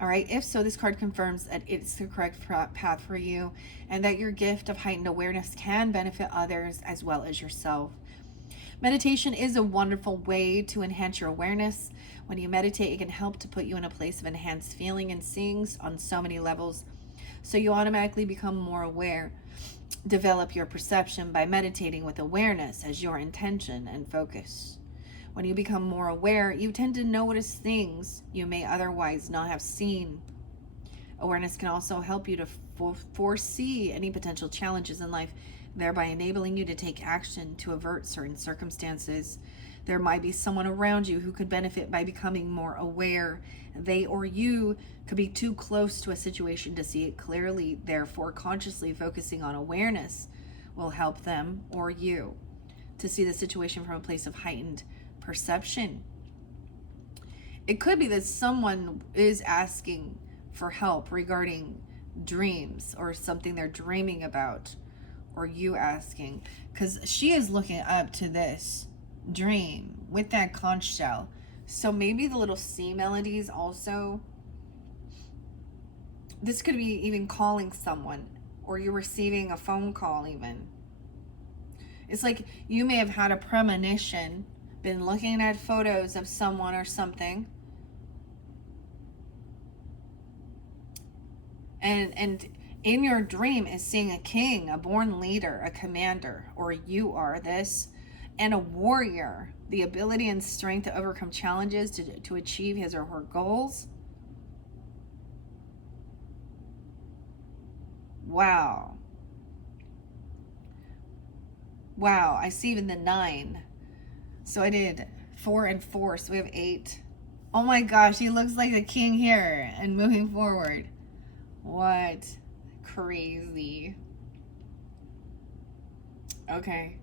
All right. If so, this card confirms that it's the correct path for you and that your gift of heightened awareness can benefit others as well as yourself. Meditation is a wonderful way to enhance your awareness. When you meditate, it can help to put you in a place of enhanced feeling and seeing on so many levels. So you automatically become more aware. Develop your perception by meditating with awareness as your intention and focus. When you become more aware, you tend to notice things you may otherwise not have seen. Awareness can also help you to foresee any potential challenges in life, thereby enabling you to take action to avert certain circumstances. There might be someone around you who could benefit by becoming more aware. They or you could be too close to a situation to see it clearly. Therefore, consciously focusing on awareness will help them or you to see the situation from a place of heightened perception. It could be that someone is asking for help regarding dreams or something they're dreaming about, or you asking, because she is looking up to this dream with that conch shell. So maybe the little sea melodies also, this could be even calling someone, or you're receiving a phone call even. It's like you may have had a premonition, been looking at photos of someone or something, and in your dream is seeing a king, a born leader, a commander, or you are this, and a warrior, the ability and strength to overcome challenges to achieve his or her goals. Wow. Wow, I see even the 9. So I did 4 and 4, so we have 8. Oh my gosh, he looks like a king here and moving forward. What? Crazy. Okay.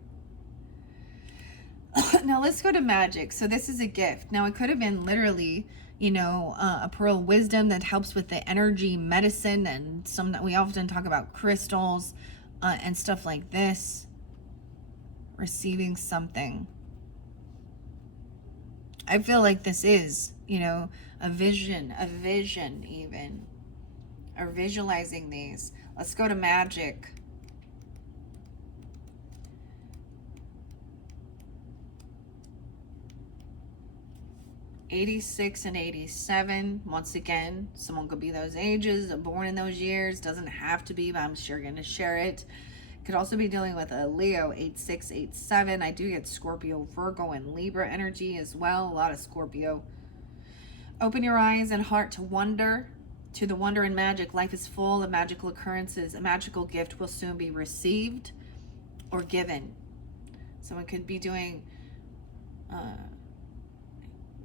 Now let's go to magic. So this is a gift. Now it could have been literally, a pearl of wisdom that helps with the energy medicine, and some that we often talk about crystals and stuff like this. Receiving something. I feel like this is, a vision even, or visualizing these. Let's go to magic. '86 and '87. Once again, someone could be those ages, born in those years. Doesn't have to be, but I'm sure going to share it. Could also be dealing with a Leo, 86, 87. I do get Scorpio, Virgo, and Libra energy as well. A lot of Scorpio. Open your eyes and heart to wonder, to the wonder and magic. Life is full of magical occurrences. A magical gift will soon be received or given. Someone could be doing,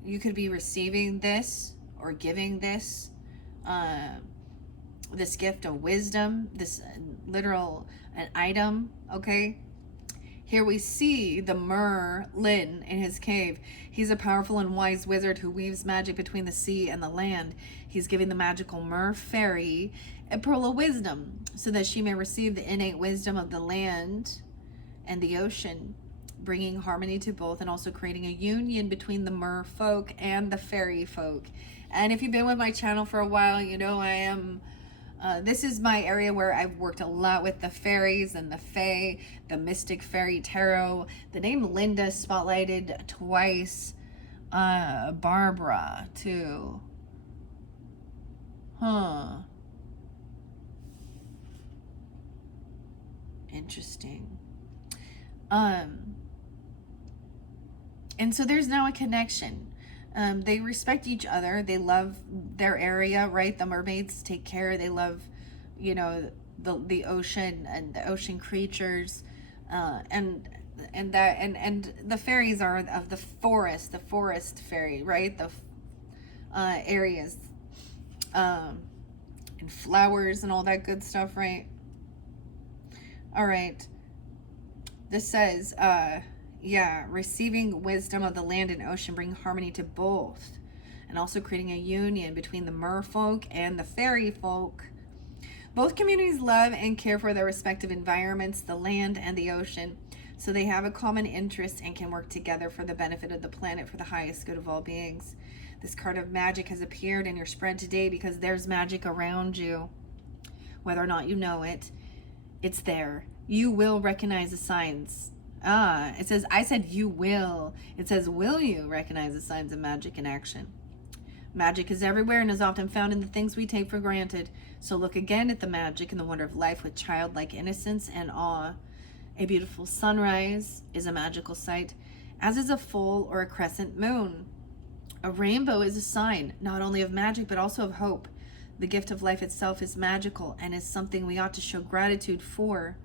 you could be receiving this or giving this, this gift of wisdom, this literal an item, okay? Here we see the Merlin in his cave. He's a powerful and wise wizard who weaves magic between the sea and the land. He's giving the magical mer fairy a pearl of wisdom so that she may receive the innate wisdom of the land and the ocean, bringing harmony to both and also creating a union between the mer folk and the fairy folk. And if you've been with my channel for a while, I am this is my area where I've worked a lot with the fairies and the fae, the mystic fairy tarot. The name Linda spotlighted twice. Barbara too. Interesting. And so there's now a connection. They respect each other. They love their area, right? The mermaids take care. They love, the ocean and the ocean creatures, and the fairies are of the forest fairy, right? The areas, and flowers and all that good stuff, right? All right. This says, receiving wisdom of the land and ocean, bring harmony to both, and also creating a union between the merfolk and the fairy folk. Both communities love and care for their respective environments, the land and the ocean, so they have a common interest and can work together for the benefit of the planet for the highest good of all beings. This card of magic has appeared in your spread today because there's magic around you. Whether or not you know it, it's there. You will recognize the signs. It says, I said you will. It says, will you recognize the signs of magic in action? Magic is everywhere and is often found in the things we take for granted. So look again at the magic and the wonder of life with childlike innocence and awe. A beautiful sunrise is a magical sight, as is a full or a crescent moon. A rainbow is a sign, not only of magic, but also of hope. The gift of life itself is magical and is something we ought to show gratitude for,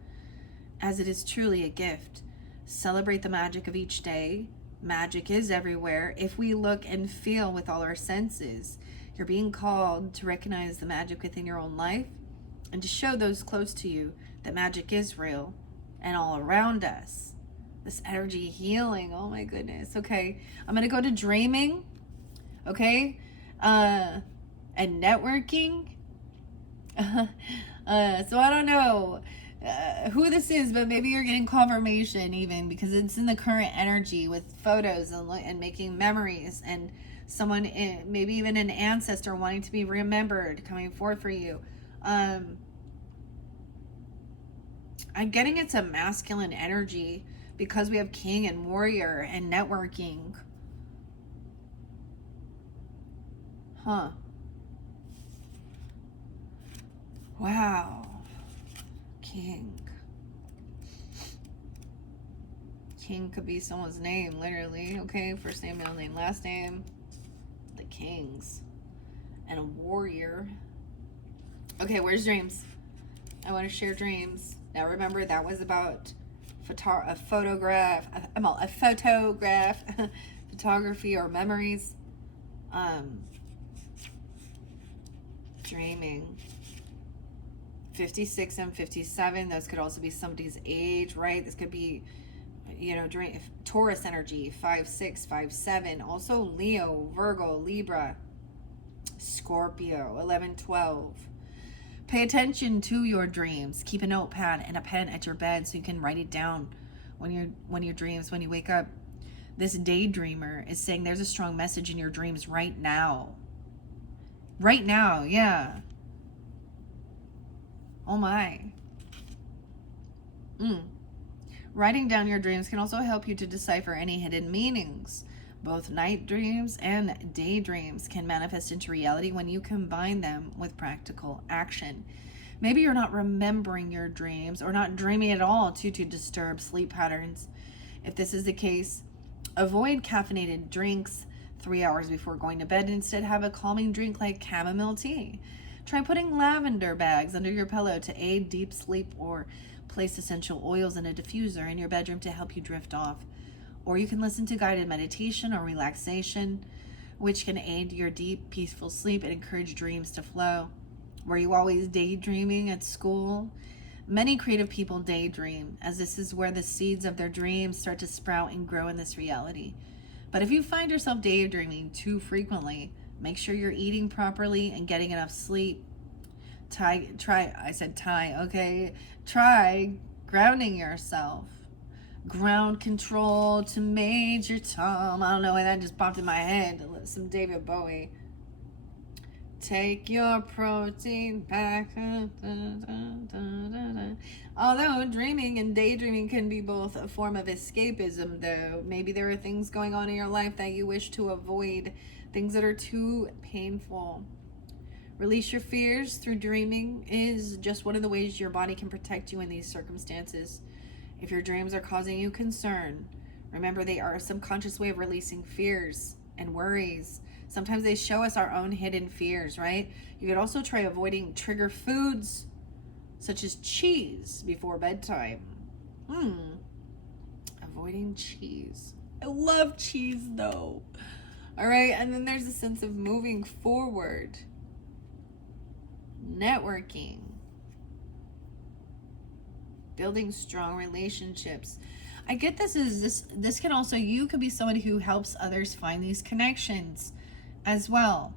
as it is truly a gift. Celebrate the magic of each day. Magic is everywhere if we look and feel with all our senses. You're being called to recognize the magic within your own life and to show those close to you that magic is real and all around us. This energy healing, oh my goodness. Okay, I'm gonna go to dreaming, okay, and networking, So I don't know who this is, but maybe you're getting confirmation even because it's in the current energy with photos and making memories, and someone, maybe even an ancestor wanting to be remembered coming forward for you. I'm getting it's a masculine energy because we have king and warrior and networking. Huh. Wow. King. King could be someone's name, literally. Okay, first name, middle name, last name. The kings. And a warrior. Okay, where's dreams? I want to share dreams. Now remember, that was about a photograph, photography or memories. Dreaming. 56 and 57, those could also be somebody's age, right? This could be, dream Taurus energy, 5-6, 5-7. Also Leo, Virgo, Libra, Scorpio, 11-12. Pay attention to your dreams. Keep a notepad and a pen at your bed so you can write it down when your dreams, when you wake up. This daydreamer is saying there's a strong message in your dreams right now. Right now, yeah. Oh my. Writing down your dreams can also help you to decipher any hidden meanings. Both night dreams and daydreams can manifest into reality when you combine them with practical action. Maybe you're not remembering your dreams or not dreaming at all due to disturbed sleep patterns. If this is the case, avoid caffeinated drinks 3 hours before going to bed and instead have a calming drink like chamomile tea. Try putting lavender bags under your pillow to aid deep sleep, or place essential oils in a diffuser in your bedroom to help you drift off. Or you can listen to guided meditation or relaxation, which can aid your deep, peaceful sleep and encourage dreams to flow. Were you always daydreaming at school? Many creative people daydream, as this is where the seeds of their dreams start to sprout and grow in this reality. But if you find yourself daydreaming too frequently, make sure you're eating properly and getting enough sleep. Try grounding yourself. Ground control to Major Tom. I don't know why that just popped in my head. Some David Bowie. Take your protein back. Although dreaming and daydreaming can be both a form of escapism, though, maybe there are things going on in your life that you wish to avoid, things that are too painful. Release your fears through dreaming is just one of the ways your body can protect you in these circumstances. If your dreams are causing you concern, remember they are a subconscious way of releasing fears and worries. Sometimes they show us our own hidden fears, right? You could also try avoiding trigger foods such as cheese before bedtime. Avoiding cheese. I love cheese though. All right, and then there's a sense of moving forward. Networking. Building strong relationships. I get this can also, you could be somebody who helps others find these connections as well.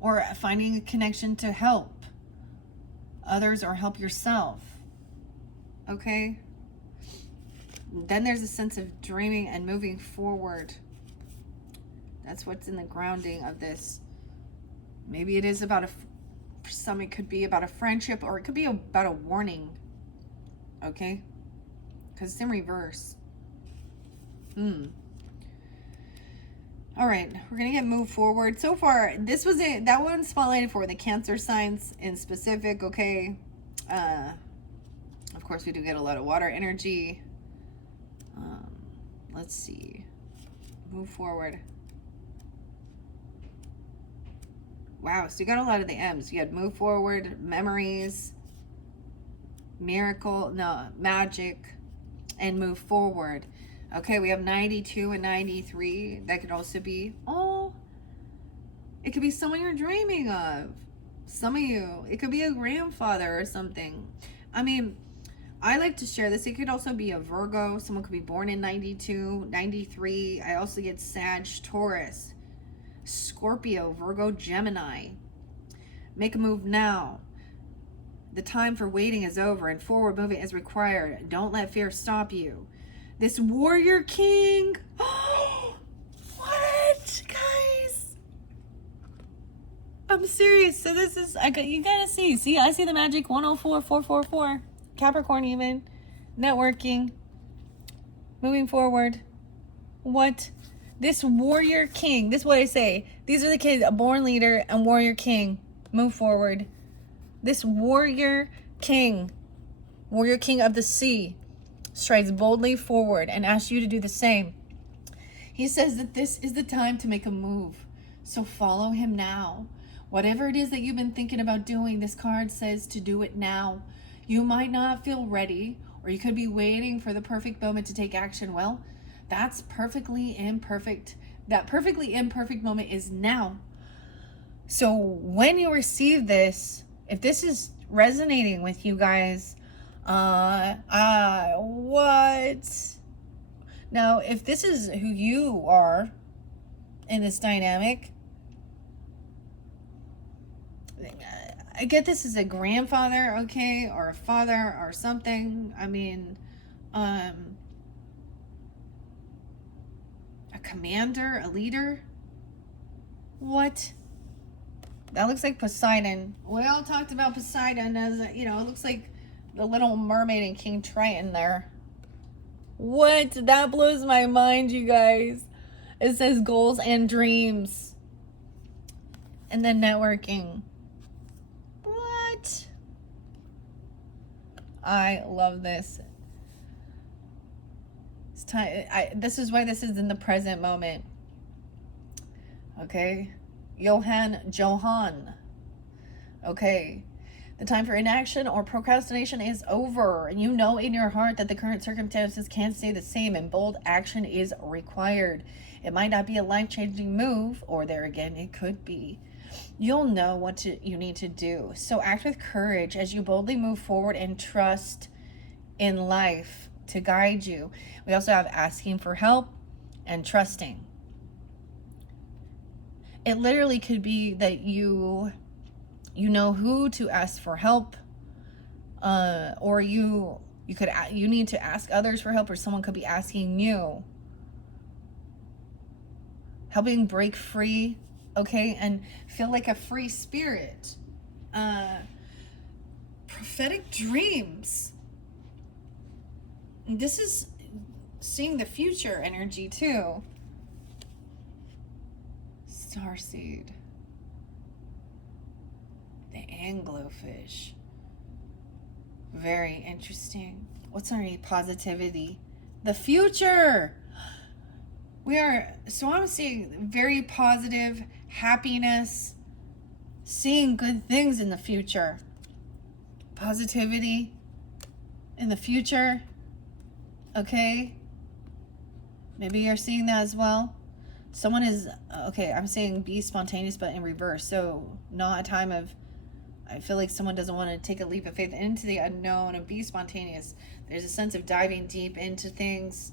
Or finding a connection to help others or help yourself. Okay? Then there's a sense of dreaming and moving forward. That's what's in the grounding of this. Maybe it is about for some it could be about a friendship, or it could be about a warning. Okay? Because it's in reverse. All right, we're gonna move forward. So far, this was it. That one's spotlighted for the Cancer signs in specific. Okay. Of course, we do get a lot of water energy. Let's see. Move forward. Wow, so you got a lot of the M's. You had move forward, memories, magic, and move forward. Okay, we have 92 and 93. That could also be, it could be someone you're dreaming of. Some of you, it could be a grandfather or something. I mean, I like to share this. It could also be a Virgo. Someone could be born in 92, 93. I also get Sag, Taurus. Scorpio, Virgo, Gemini. Make a move now. The time for waiting is over and forward moving is required. Don't let fear stop you. This Warrior King. What, guys? I'm serious. So this is, you gotta see. See, I see the magic. 104444. Capricorn even. Networking. Moving forward. What? This Warrior King. This is what I say. These are the kids. A born leader and Warrior King. Move forward. This Warrior King. Warrior King of the sea. Strides boldly forward and asks you to do the same. He says that this is the time to make a move. So follow him now. Whatever it is that you've been thinking about doing, this card says to do it now. You might not feel ready, or you could be waiting for the perfect moment to take action. Well, that's perfectly imperfect. That perfectly imperfect moment is now. So when you receive this, if this is resonating with you guys, what? Now, if this is who you are in this dynamic, I get this as a grandfather, okay, or a father or something. I mean, a commander, a leader. What? That looks like Poseidon. We all talked about Poseidon as, you know, it looks like the little mermaid and King Triton there. What? That blows my mind, you guys. It says goals and dreams. And then networking. What? I love this. It's time. This is why this is in the present moment. Okay. Johan. Okay. The time for inaction or procrastination is over. And you know in your heart that the current circumstances can't stay the same and bold action is required. It might not be a life-changing move, or there again, it could be. You'll know what you need to do. So act with courage as you boldly move forward and trust in life to guide you. We also have asking for help and trusting. It literally could be that you know who to ask for help, or you need to ask others for help, or someone could be asking you, helping break free, okay, and feel like a free spirit. Prophetic dreams. This is seeing the future energy too. Starseed. The anglerfish. Very interesting. What's underneath positivity? The future. So I'm seeing very positive happiness, seeing good things in the future. Positivity in the future. Okay. Maybe you're seeing that as well. Someone is, okay, I'm saying be spontaneous, but in reverse. So not a time of, I feel like someone doesn't want to take a leap of faith into the unknown and be spontaneous. There's a sense of diving deep into things,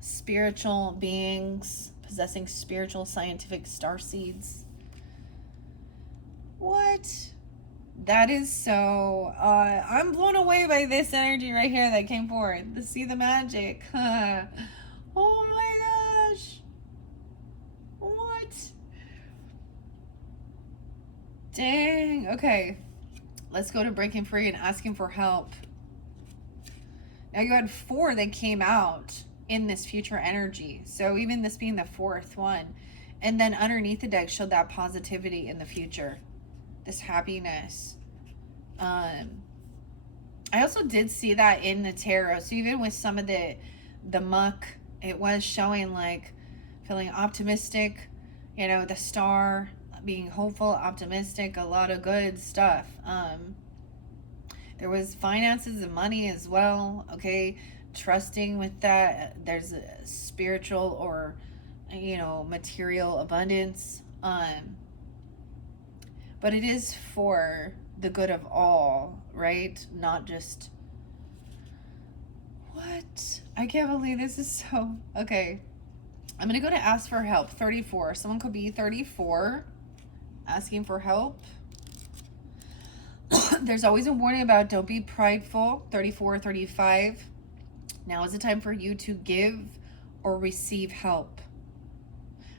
spiritual beings, possessing spiritual scientific star seeds. What? That is so, I'm blown away by this energy right here that came forward. To see the magic. Oh my gosh. What? Dang. Okay. Let's go to breaking free and asking for help. Now you had 4 that came out in this future energy. So even this being the 4th one. And then underneath the deck showed that positivity in the future. This happiness. I also did see that in the tarot. So even with some of the muck, it was showing like feeling optimistic, you know, the star, being hopeful, optimistic, a lot of good stuff. There was finances and money as well, okay, trusting with that. There's a spiritual or, you know, material abundance, but it is for the good of all, right? Not just, what? I can't believe this is so, okay. I'm going to go to ask for help. 34. Someone could be 34 asking for help. There's always a warning about don't be prideful. 34, 35. Now is the time for you to give or receive help.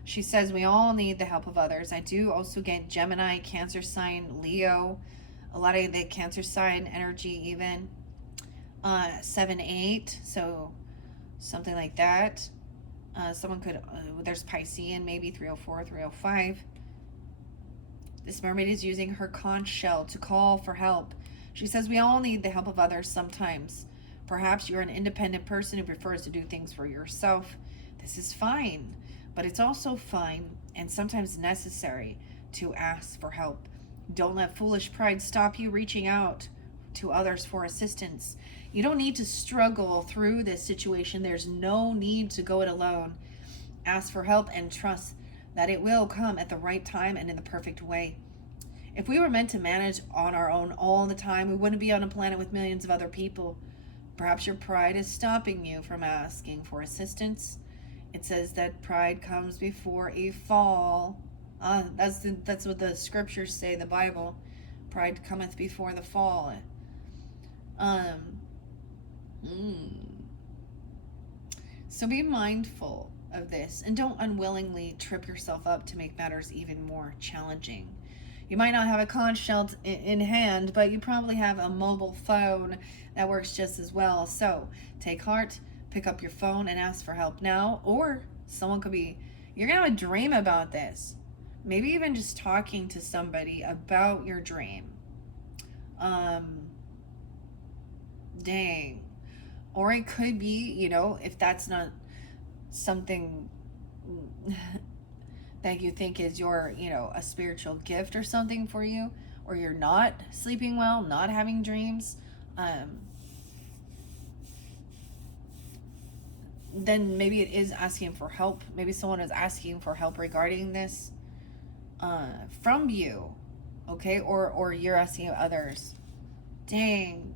She says we all need the help of others. I do also get Gemini, Cancer sign, Leo, a lot of the Cancer sign energy even. 7, 8, so something like that. Someone could, there's Piscean, maybe 304, 305. This mermaid is using her conch shell to call for help. She says we all need the help of others sometimes. Perhaps you're an independent person who prefers to do things for yourself. This is fine, but it's also fine and sometimes necessary to ask for help. Don't let foolish pride stop you reaching out to others for assistance. You don't need to struggle through this situation. There's no need to go it alone. Ask for help and trust that it will come at the right time and in the perfect way. If we were meant to manage on our own all the time, we wouldn't be on a planet with millions of other people. Perhaps your pride is stopping you from asking for assistance. It says that pride comes before a fall. That's what the scriptures say, the Bible. Pride cometh before the fall. So be mindful of this and don't unwillingly trip yourself up to make matters even more challenging. You might not have a conch shell in hand, but you probably have a mobile phone that works just as well. So take heart, pick up your phone and ask for help now. Or someone could be, you're gonna have a dream about this. Maybe even just talking to somebody about your dream. Dang. Or it could be, if that's not something that you think is your, a spiritual gift or something for you, or you're not sleeping well, not having dreams, then maybe it is asking for help. Maybe someone is asking for help regarding this from you, okay? Or you're asking others. Dang.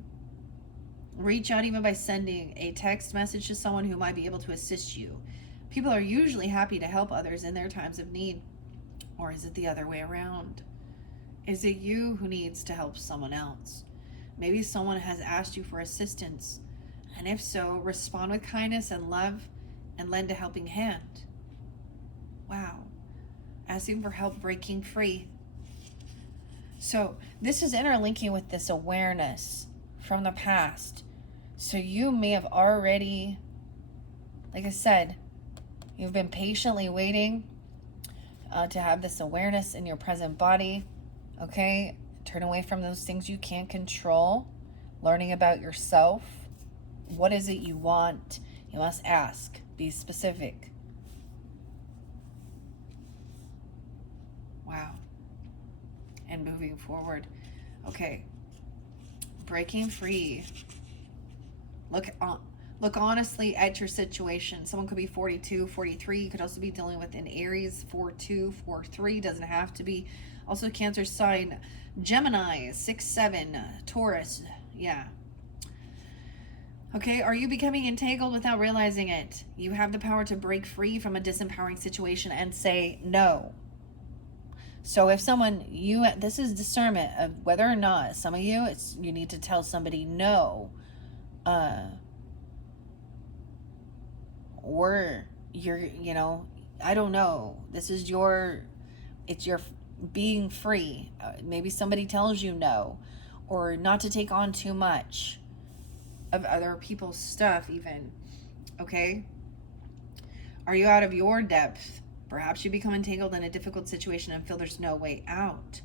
Reach out even by sending a text message to someone who might be able to assist you. People are usually happy to help others in their times of need. Or is it the other way around? Is it you who needs to help someone else? Maybe someone has asked you for assistance. And if so, respond with kindness and love and lend a helping hand. Wow. Asking for help, breaking free. So this is interlinking with this awareness from the past. So you may have already, like I said, you've been patiently waiting to have this awareness in your present body, okay? Turn away from those things you can't control, learning about yourself. What is it you want? You must ask, be specific. Wow. And moving forward. Okay. Breaking free. Look honestly at your situation. Someone could be 42, 43. You could also be dealing with an Aries, 4-2, 4-3. Doesn't have to be. Also Cancer sign, Gemini, 6-7, Taurus. Yeah. Okay, are you becoming entangled without realizing it? You have the power to break free from a disempowering situation and say no. So if someone, this is discernment of whether or not some of you, you need to tell somebody no. Or you're, I don't know. This is it's your being free. Maybe somebody tells you no, or not to take on too much of other people's stuff even. Okay? Are you out of your depth? Perhaps you become entangled in a difficult situation and feel there's no way out.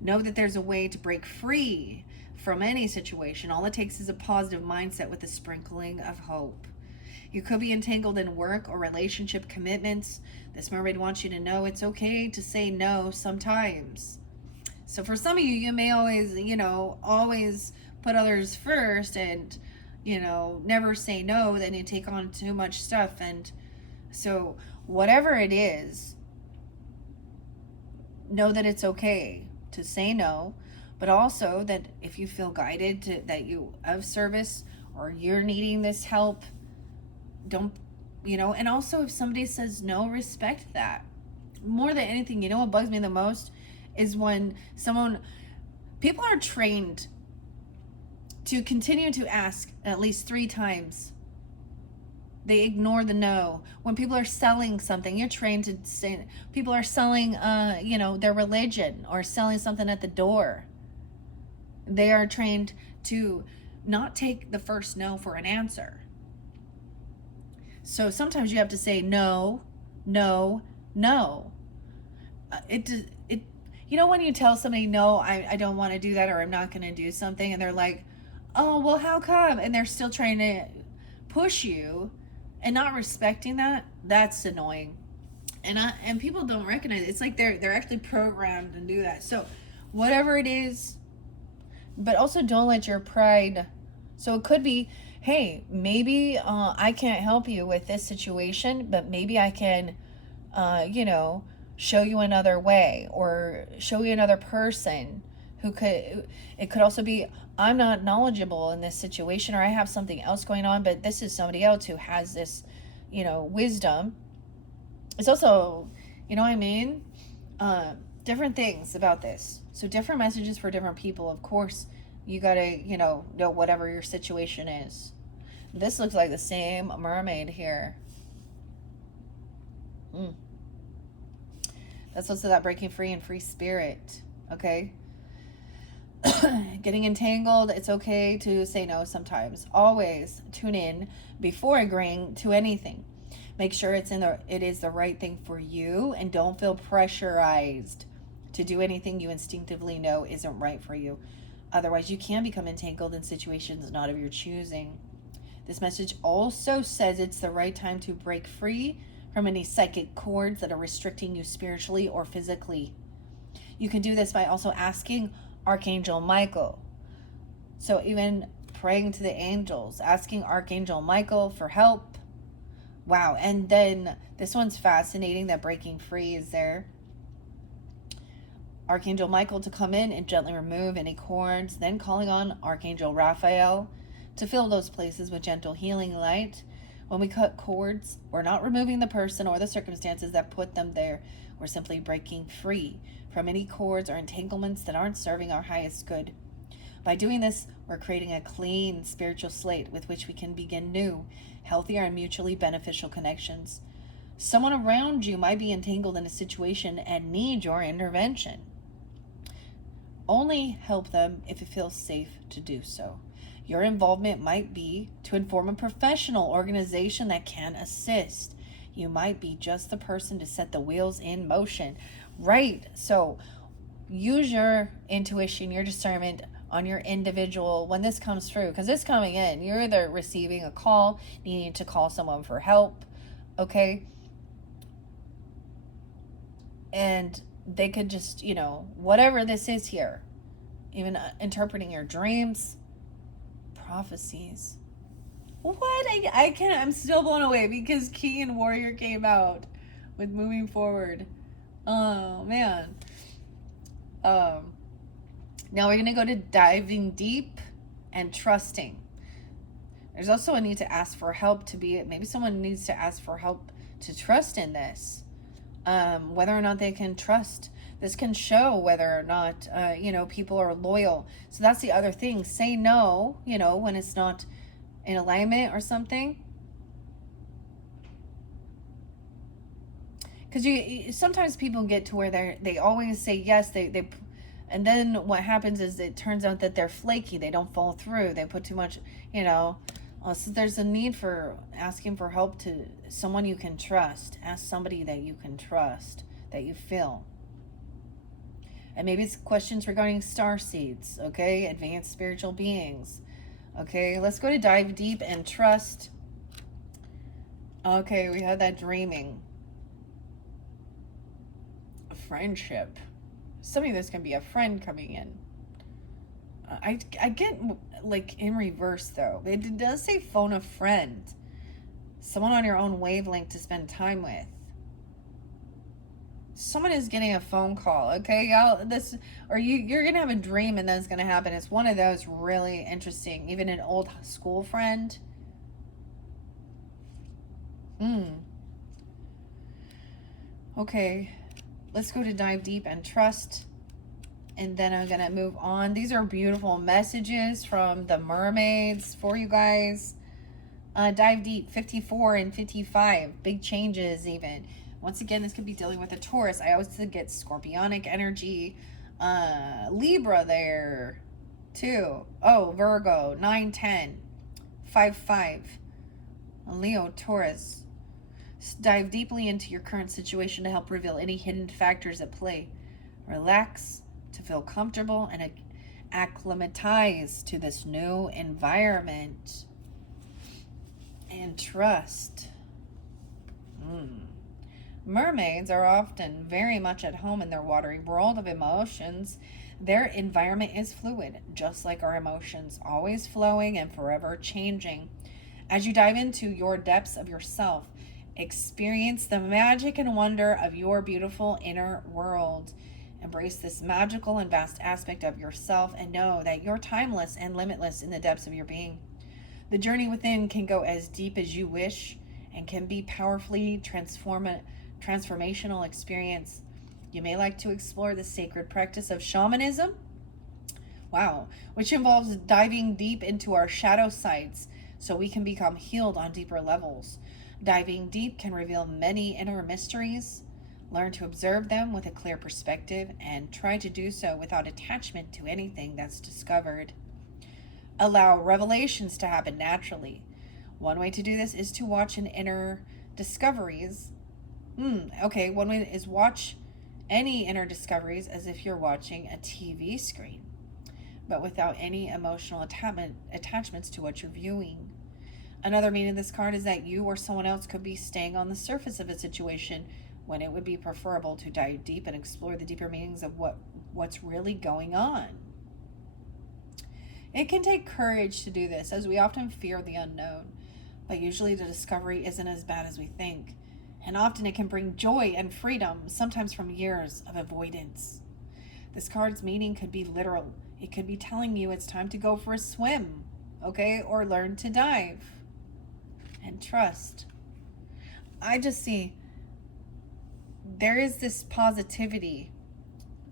Know that there's a way to break free from any situation. All it takes is a positive mindset with a sprinkling of hope. You could be entangled in work or relationship commitments. This mermaid wants you to know it's okay to say no sometimes. So for some of you, you may always, always put others first and, never say no. Then you take on too much stuff. And so whatever it is, know that it's okay to say no, but also that if you feel guided that you of service or you're needing this help, don't And also if somebody says no, respect that. More than anything, what bugs me the most is when people are trained to continue to ask at least 3 times. They ignore the no. When people are selling something, you're trained to say, people are selling, their religion or selling something at the door. They are trained to not take the first no for an answer. So sometimes you have to say no, no, no. When you tell somebody, no, I don't want to do that, or I'm not going to do something, and they're like, oh, well, how come? And they're still trying to push you and not respecting that. That's annoying. And people don't recognize it. It's like they're actually programmed to do that. So whatever it is, but also don't let your pride. So it could be, hey, maybe I can't help you with this situation, but maybe I can, show you another way, or show you another person who could. It could also be, I'm not knowledgeable in this situation, or I have something else going on, but this is somebody else who has this, wisdom. It's also, what I mean? Different things about this. So different messages for different people. Of course, you gotta, know whatever your situation is. This looks like the same mermaid here. That's also that breaking free and free spirit. Okay? Getting entangled, it's okay to say no sometimes. Always tune in before agreeing to anything. Make sure it is the right thing for you, and don't feel pressurized to do anything you instinctively know isn't right for you. Otherwise, you can become entangled in situations not of your choosing. This message also says it's the right time to break free from any psychic cords that are restricting you spiritually or physically. You can do this by also asking Archangel Michael. So even praying to the angels, asking Archangel Michael for help. Wow. And then this one's fascinating, that breaking free is there. Archangel Michael to come in and gently remove any cords, then calling on Archangel Raphael to fill those places with gentle healing light. When we cut cords, we're not removing the person or the circumstances that put them there. We're simply breaking free from any cords or entanglements that aren't serving our highest good. By doing this, we're creating a clean spiritual slate with which we can begin new, healthier, and mutually beneficial connections. Someone around you might be entangled in a situation and need your intervention. Only help them if it feels safe to do so. Your involvement might be to inform a professional organization that can assist. You might be just the person to set the wheels in motion. Right. So use your intuition, your discernment on your individual when this comes through, because it's coming in. You're either receiving a call, needing to call someone for help, okay? And they could just, whatever this is here, even interpreting your dreams, prophecies. What? I can't, I'm still blown away because King and Warrior came out with moving forward. Oh, man. Now we're going to go to diving deep and trusting. There's also a need to ask for help maybe someone needs to ask for help to trust in this. Whether or not they can trust. This can show whether or not, people are loyal. So that's the other thing. Say no, when it's not in alignment or something. Because sometimes people get to where they always say yes, and then what happens is it turns out that they're flaky. They don't follow through. They put too much, so there's a need for asking for help to someone you can trust. Ask somebody that you can trust, that you feel. And maybe it's questions regarding star seeds, okay? Advanced spiritual beings. Okay, let's go to dive deep and trust. Okay, we had that dreaming. A friendship. Some of this can be a friend coming in. I get, like, in reverse, though. It does say phone a friend. Someone on your own wavelength to spend time with. Someone is getting a phone call, okay? You're going to have a dream and that's going to happen. It's one of those really interesting, even an old school friend. Okay, let's go to dive deep and trust. And then I'm going to move on. These are beautiful messages from the mermaids for you guys. Dive deep, 54 and 55. Big changes even. Once again, this could be dealing with a Taurus. I always get scorpionic energy. Libra there, too. Oh, Virgo, 9, 10. 5, 5. Leo, Taurus. Dive deeply into your current situation to help reveal any hidden factors at play. Relax to feel comfortable and acclimatize to this new environment. And trust. Mermaids are often very much at home in their watery world of emotions. Their environment is fluid, just like our emotions, always flowing and forever changing. As you dive into your depths of yourself, experience the magic and wonder of your beautiful inner world. Embrace this magical and vast aspect of yourself and know that you're timeless and limitless in the depths of your being. The journey within can go as deep as you wish and can be powerfully transformational experience. You may like to explore the sacred practice of shamanism, which involves diving deep into our shadow sides so we can become healed on deeper levels. Diving deep can reveal many inner mysteries. Learn to observe them with a clear perspective and try to do so without attachment to anything that's discovered. Allow revelations to happen naturally. One way to do this is to watch an inner discoveries. One way is watch any inner discoveries as if you're watching a TV screen, but without any emotional attachments to what you're viewing. Another meaning of this card is that you or someone else could be staying on the surface of a situation when it would be preferable to dive deep and explore the deeper meanings of what's really going on. It can take courage to do this, as we often fear the unknown, but usually the discovery isn't as bad as we think, and often it can bring joy and freedom, sometimes from years of avoidance. This card's meaning could be literal. It could be telling you it's time to go for a swim, or learn to dive. And trust. I just see there is this positivity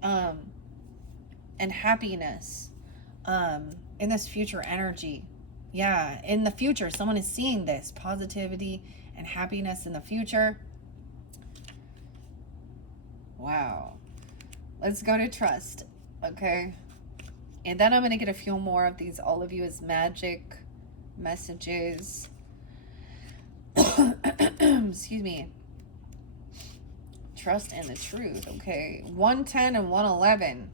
and happiness in this future energy. Yeah, in the future, someone is seeing this positivity and happiness in the future. Wow. Let's go to trust. Okay. And then I'm going to get a few more of these all of you as magic messages. Excuse me. Trust and the truth. Okay. 110 and 111.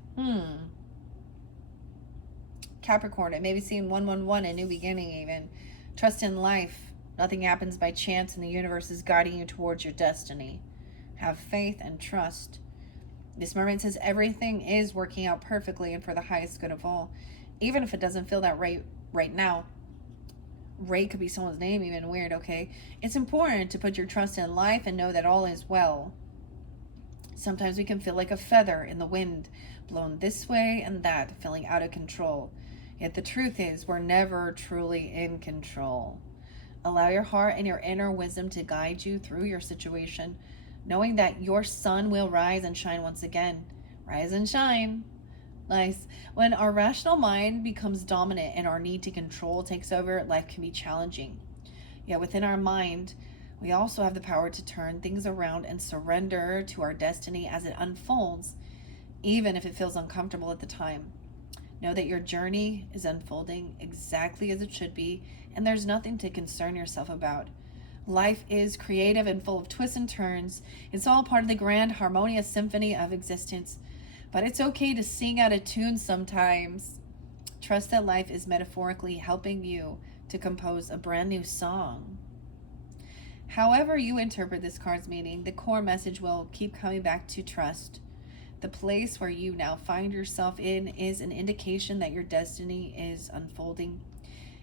Capricorn, it may be seeing 111, a new beginning even. Trust in life. Nothing happens by chance, and the universe is guiding you towards your destiny. Have faith and trust. This mermaid says everything is working out perfectly and for the highest good of all, even if it doesn't feel that right now. Ray could be someone's name, even weird, okay? It's important to put your trust in life and know that all is well. Sometimes we can feel like a feather in the wind, blown this way and that, feeling out of control. Yet the truth is, we're never truly in control. Allow your heart and your inner wisdom to guide you through your situation, knowing that your sun will rise and shine once again. Rise and shine. Nice. When our rational mind becomes dominant and our need to control takes over, life can be challenging. Yet within our mind, we also have the power to turn things around and surrender to our destiny as it unfolds, even if it feels uncomfortable at the time. Know that your journey is unfolding exactly as it should be, and there's nothing to concern yourself about. Life is creative and full of twists and turns. It's all part of the grand harmonious symphony of existence. But it's okay to sing out of tune sometimes. Trust that life is metaphorically helping you to compose a brand new song. However you interpret this card's meaning, the core message will keep coming back to trust. The place where you now find yourself in is an indication that your destiny is unfolding.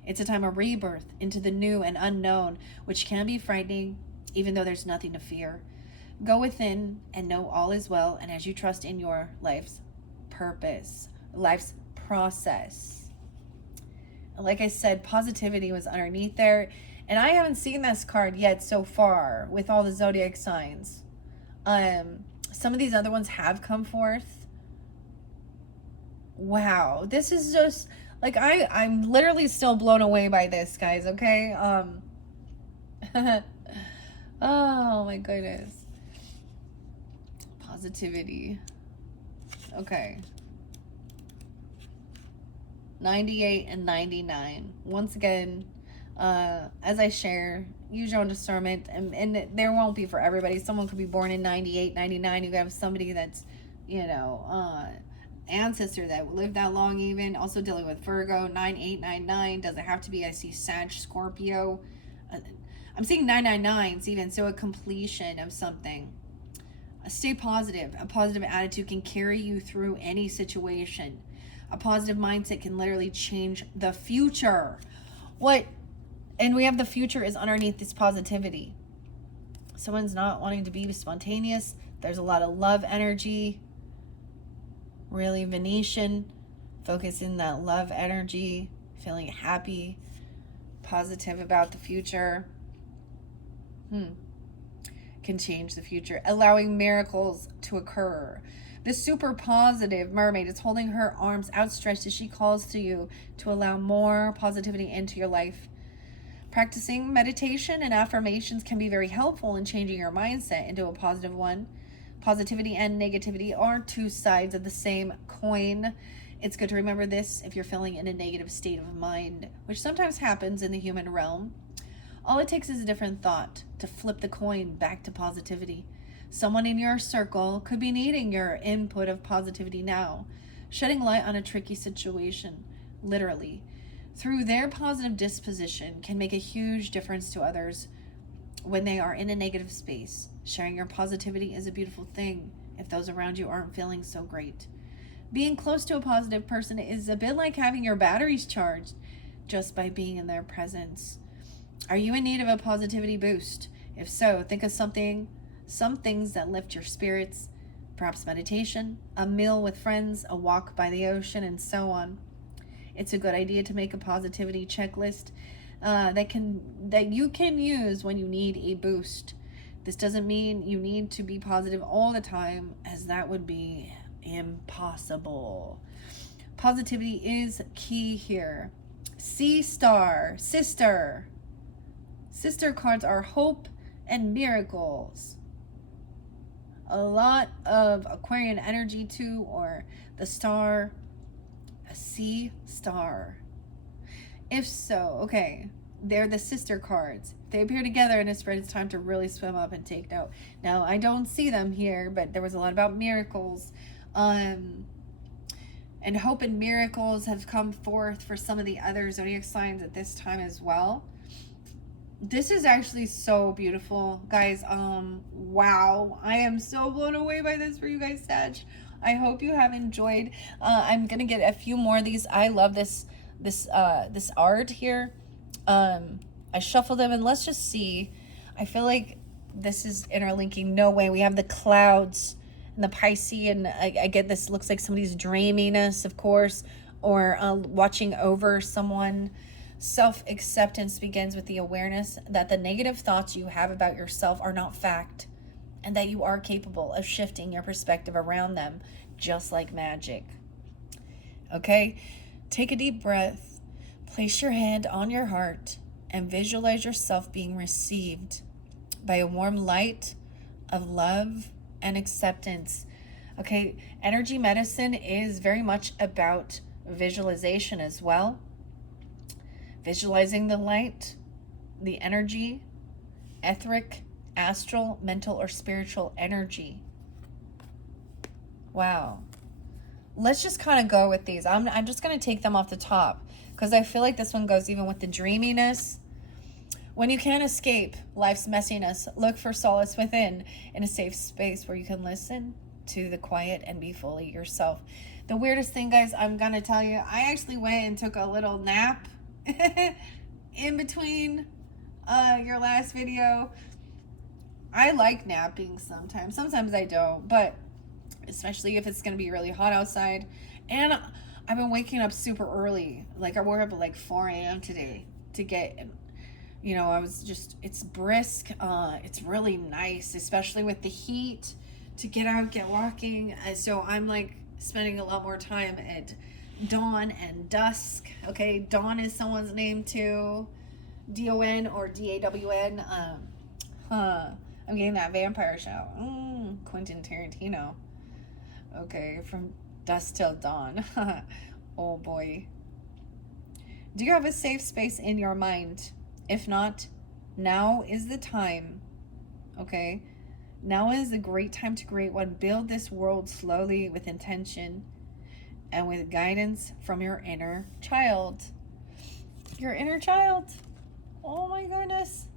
It's a time of rebirth into the new and unknown, which can be frightening, even though there's nothing to fear. Go within and know all is well, and as you trust in your life's purpose, life's process. Like I said, positivity was underneath there, And I haven't seen this card yet so far with all the zodiac signs. Some of these other ones have come forth. Wow, this is just like I'm literally still blown away by this, guys, okay? Oh my goodness. Positivity. Okay. 98 and 99. Once again, as I share, use your own discernment, and there won't be for everybody. Someone could be born in 98, 99. You could have somebody that's, you know, ancestor that lived that long, even also dealing with Virgo. 9899 doesn't have to be. I see Sag, Scorpio. I'm seeing 999s even, so a completion of something. Stay positive. A positive attitude can carry you through any situation. A positive mindset can literally change the future. And we have the future is underneath this positivity. Someone's not wanting to be spontaneous. There's a lot of love energy. Really Venetian. Focus in that love energy. Feeling happy. Positive about the future. Can change the future. Allowing miracles to occur. The super positive mermaid is holding her arms outstretched as she calls to you to allow more positivity into your life. Practicing meditation and affirmations can be very helpful in changing your mindset into a positive one. Positivity and negativity are two sides of the same coin. It's good to remember this if you're feeling in a negative state of mind, which sometimes happens in the human realm. All it takes is a different thought to flip the coin back to positivity. Someone in your circle could be needing your input of positivity now, shedding light on a tricky situation, literally. Through their positive disposition can make a huge difference to others when they are in a negative space. Sharing your positivity is a beautiful thing if those around you aren't feeling so great. Being close to a positive person is a bit like having your batteries charged just by being in their presence. Are you in need of a positivity boost? If so, think of some things that lift your spirits, perhaps meditation, a meal with friends, a walk by the ocean, and so on. It's a good idea to make a positivity checklist that you can use when you need a boost. This doesn't mean you need to be positive all the time, as that would be impossible. Positivity is key here. Sea star, sister. Sister cards are hope and miracles. A lot of Aquarian energy too, or the star, a sea star. If so, okay, they're the sister cards. They appear together in a spread. It's time to really swim up and take note. Now, I don't see them here, but there was a lot about miracles. And hope and miracles have come forth for some of the other zodiac signs at this time as well. This is actually so beautiful, guys. Wow, I am so blown away by this for you guys, Sag. I hope you have enjoyed. I'm gonna get a few more of these. I love this art here. I shuffled them, and let's just see. I feel like this is interlinking. No way. We have the clouds and the Pisces, and I get this looks like somebody's dreaminess, of course, or watching over someone. Self-acceptance begins with the awareness that the negative thoughts you have about yourself are not fact, and that you are capable of shifting your perspective around them, just like magic. Okay, take a deep breath, place your hand on your heart, and visualize yourself being received by a warm light of love and acceptance. Okay, energy medicine is very much about visualization as well. Visualizing the light, the energy, etheric, astral, mental, or spiritual energy. Wow. Let's just kind of go with these. I'm just going to take them off the top because I feel like this one goes even with the dreaminess. When you can't escape life's messiness, look for solace within in a safe space where you can listen to the quiet and be fully yourself. The weirdest thing, guys, I'm going to tell you, I actually went and took a little nap in between your last video. I like napping sometimes. Sometimes I don't, but especially if it's going to be really hot outside. And I've been waking up super early. Like I woke up at like 4 a.m. today to get You know, I was just, it's brisk. It's really nice, especially with the heat, to get out, get walking. So I'm like spending a lot more time at dawn and dusk. Okay, dawn is someone's name too. DON or DAWN. I'm getting that vampire show. Quentin Tarantino. Okay, from dusk till dawn. Oh boy. Do you have a safe space in your mind? If not, now is the time. Okay? Now is a great time to create one. Build this world slowly with intention and with guidance from your inner child. Your inner child. Oh my goodness.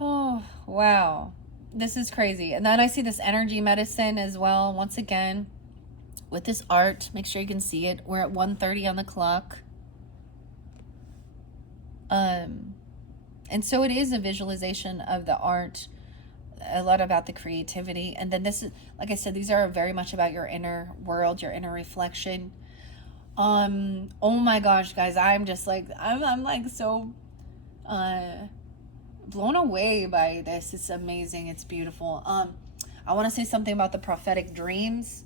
Oh, wow. This is crazy. And then I see this energy medicine as well. Once again, with this art, make sure you can see it. We're at 1:30 on the clock. And so it is a visualization of the art, a lot about the creativity. And then this is, like I said, these are very much about your inner world, your inner reflection. Oh my gosh, guys, I'm just like, I'm like so blown away by this. It's amazing. It's beautiful. I want to say something about the prophetic dreams.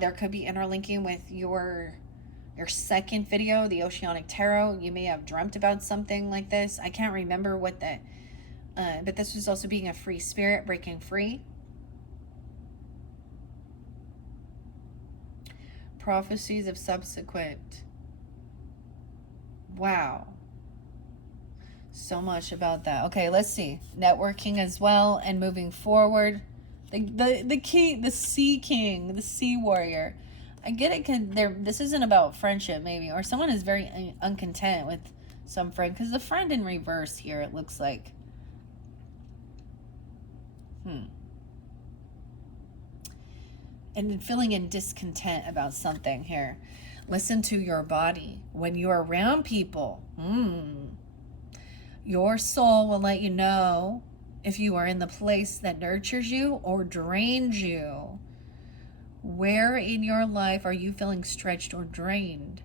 There could be interlinking with your second video, the Oceanic Tarot. You may have dreamt about something like this. I can't remember what the, but this was also being a free spirit, breaking free. Prophecies of subsequent. Wow. So much about that. Okay, let's see. Networking as well and moving forward. The key, the Sea King, the Sea Warrior. I get it, this isn't about friendship maybe, or someone is very uncontent with some friend, because the friend in reverse here, it looks like. And feeling in discontent about something here. Listen to your body. When you're around people, your soul will let you know if you are in the place that nurtures you or drains you. Where in your life are you feeling stretched or drained?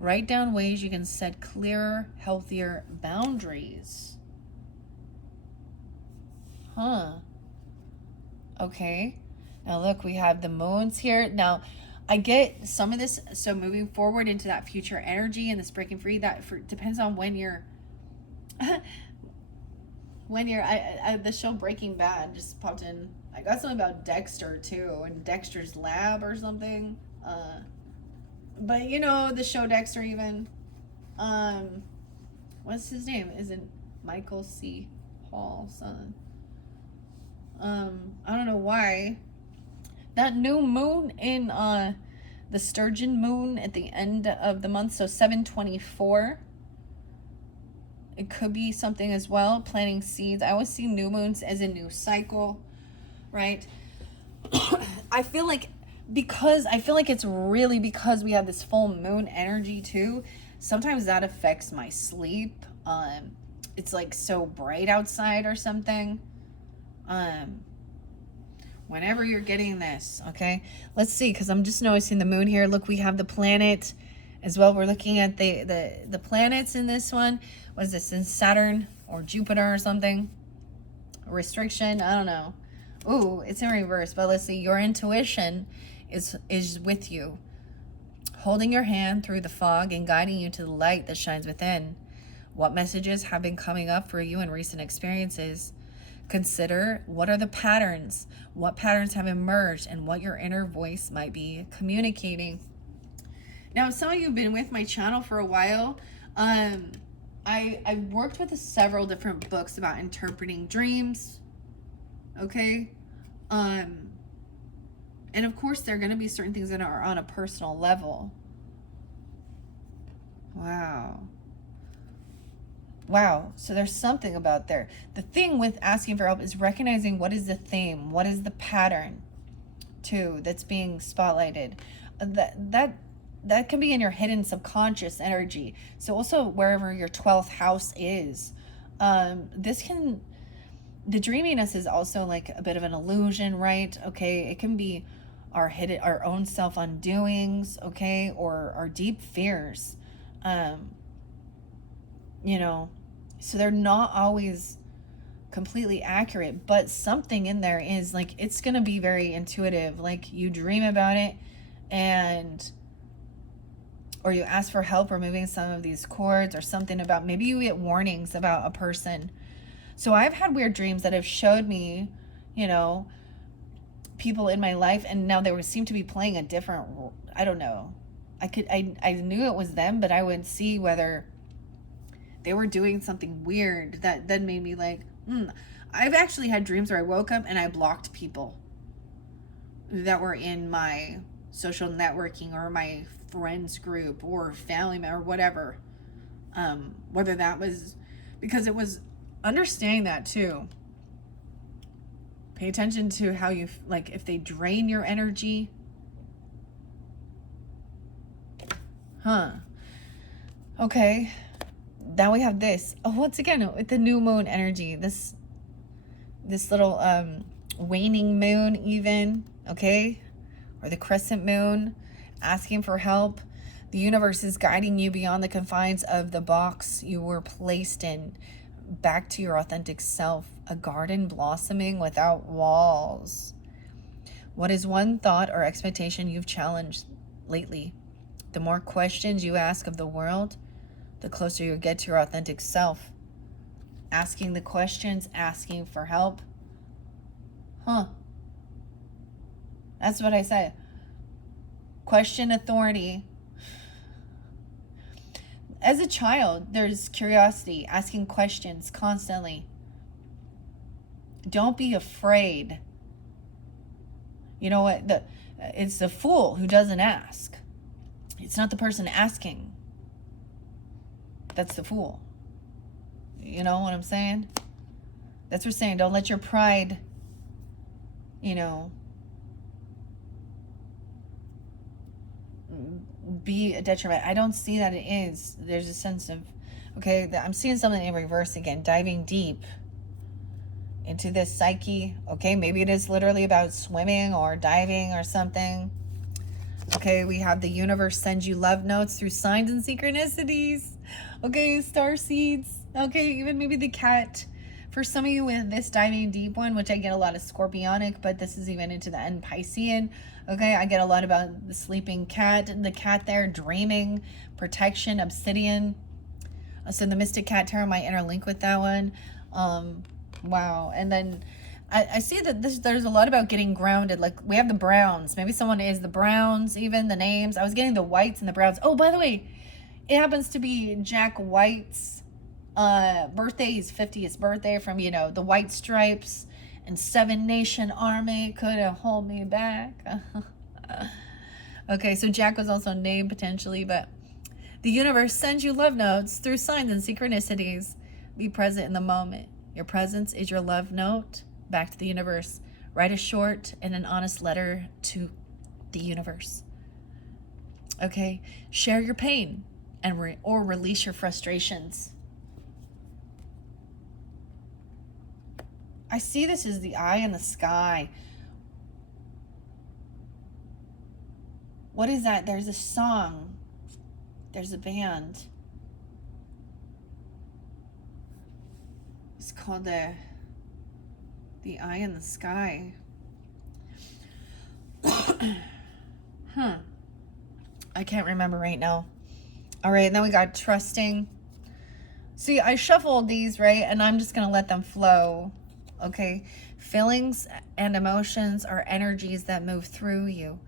Write down ways you can set clearer, healthier boundaries. Okay. Now look, we have the moons here. Now, I get some of this. So moving forward into that future energy and this breaking free, that depends on when you're the show Breaking Bad just popped in. I got something about Dexter too, and Dexter's lab or something. But you know, the show Dexter even. What's his name? Isn't Michael C. Hall son? I don't know why. That new moon in the Sturgeon moon at the end of the month, so 7/24. It could be something as well, planting seeds. I always see new moons as a new cycle, right? I feel like it's really because we have this full moon energy too. Sometimes that affects my sleep. It's like so bright outside or something. Whenever you're getting this, okay? Let's see, because I'm just noticing the moon here. Look, we have the planet as well. We're looking at the planets in this one. What is this, in Saturn or Jupiter or something? A restriction, I don't know. Ooh, it's in reverse, but let's see. Your intuition is with you, holding your hand through the fog and guiding you to the light that shines within. What messages have been coming up for you in recent experiences? Consider what are the patterns, what patterns have emerged, and what your inner voice might be communicating. Now, some of you have been with my channel for a while. I worked with several different books about interpreting dreams. Okay. And of course, there are going to be certain things that are on a personal level. Wow. So there's something about there. The thing with asking for help is recognizing what is the theme, what is the pattern too that's being spotlighted. That can be in your hidden subconscious energy. So also wherever your 12th house is, the dreaminess is also like a bit of an illusion, right? Okay, it can be our hidden, our own self undoings, okay, or our deep fears. You know, so they're not always completely accurate, but something in there is like, it's going to be very intuitive. Like you dream about it, and or you ask for help removing some of these cords, or something about, maybe you get warnings about a person. So I've had weird dreams that have showed me, you know, people in my life, and now they would seem to be playing a different role. I don't know. I knew it was them, but I would see whether they were doing something weird that then made me like, I've actually had dreams where I woke up and I blocked people that were in my social networking or my friends group or family member, or whatever. Whether that was because it was understanding that too. Pay attention to how you, like, if they drain your energy. Okay. Now we have this. Oh, once again, with the new moon energy, this little waning moon even, okay? Or the crescent moon, asking for help. The universe is guiding you beyond the confines of the box you were placed in, back to your authentic self, a garden blossoming without walls. What is one thought or expectation you've challenged lately? The more questions you ask of the world, the closer you get to your authentic self. Asking the questions, asking for help. That's what I said. Question authority. As a child, there's curiosity, asking questions constantly. Don't be afraid. You know what? It's the fool who doesn't ask. It's not the person asking. That's the fool. You know what I'm saying? That's what we're saying. Don't let your pride, you know, be a detriment. I don't see that it is. There's a sense of, okay, I'm seeing something in reverse again, diving deep into this psyche. Okay, maybe it is literally about swimming or diving or something. Okay, we have the universe sends you love notes through signs and synchronicities. Okay, star seeds. Okay, even maybe the cat. For some of you with this diving deep one, which I get a lot of Scorpionic, but this is even into the end Piscean. Okay, I get a lot about the sleeping cat, the cat there dreaming, protection, obsidian. So the Mystic Cat Tarot might interlink with that one. Wow. And then I see that there's a lot about getting grounded. Like we have the Browns. Maybe someone is the Browns, even the names. I was getting the Whites and the Browns. Oh, by the way, it happens to be Jack White's birthday, his 50th birthday, from, you know, the White Stripes and Seven Nation Army couldn't hold me back. Okay, so Jack was also named potentially, but the universe sends you love notes through signs and synchronicities. Be present in the moment. Your presence is your love note back to the universe. Write a short and an honest letter to the universe. Okay, share your pain and or release your frustrations. I see this as the eye in the sky. What is that? There's a song. There's a band. It's called the Eye in the Sky. I can't remember right now. All right, and then we got trusting. See, I shuffled these, right? And I'm just going to let them flow. Okay? Feelings and emotions are energies that move through you.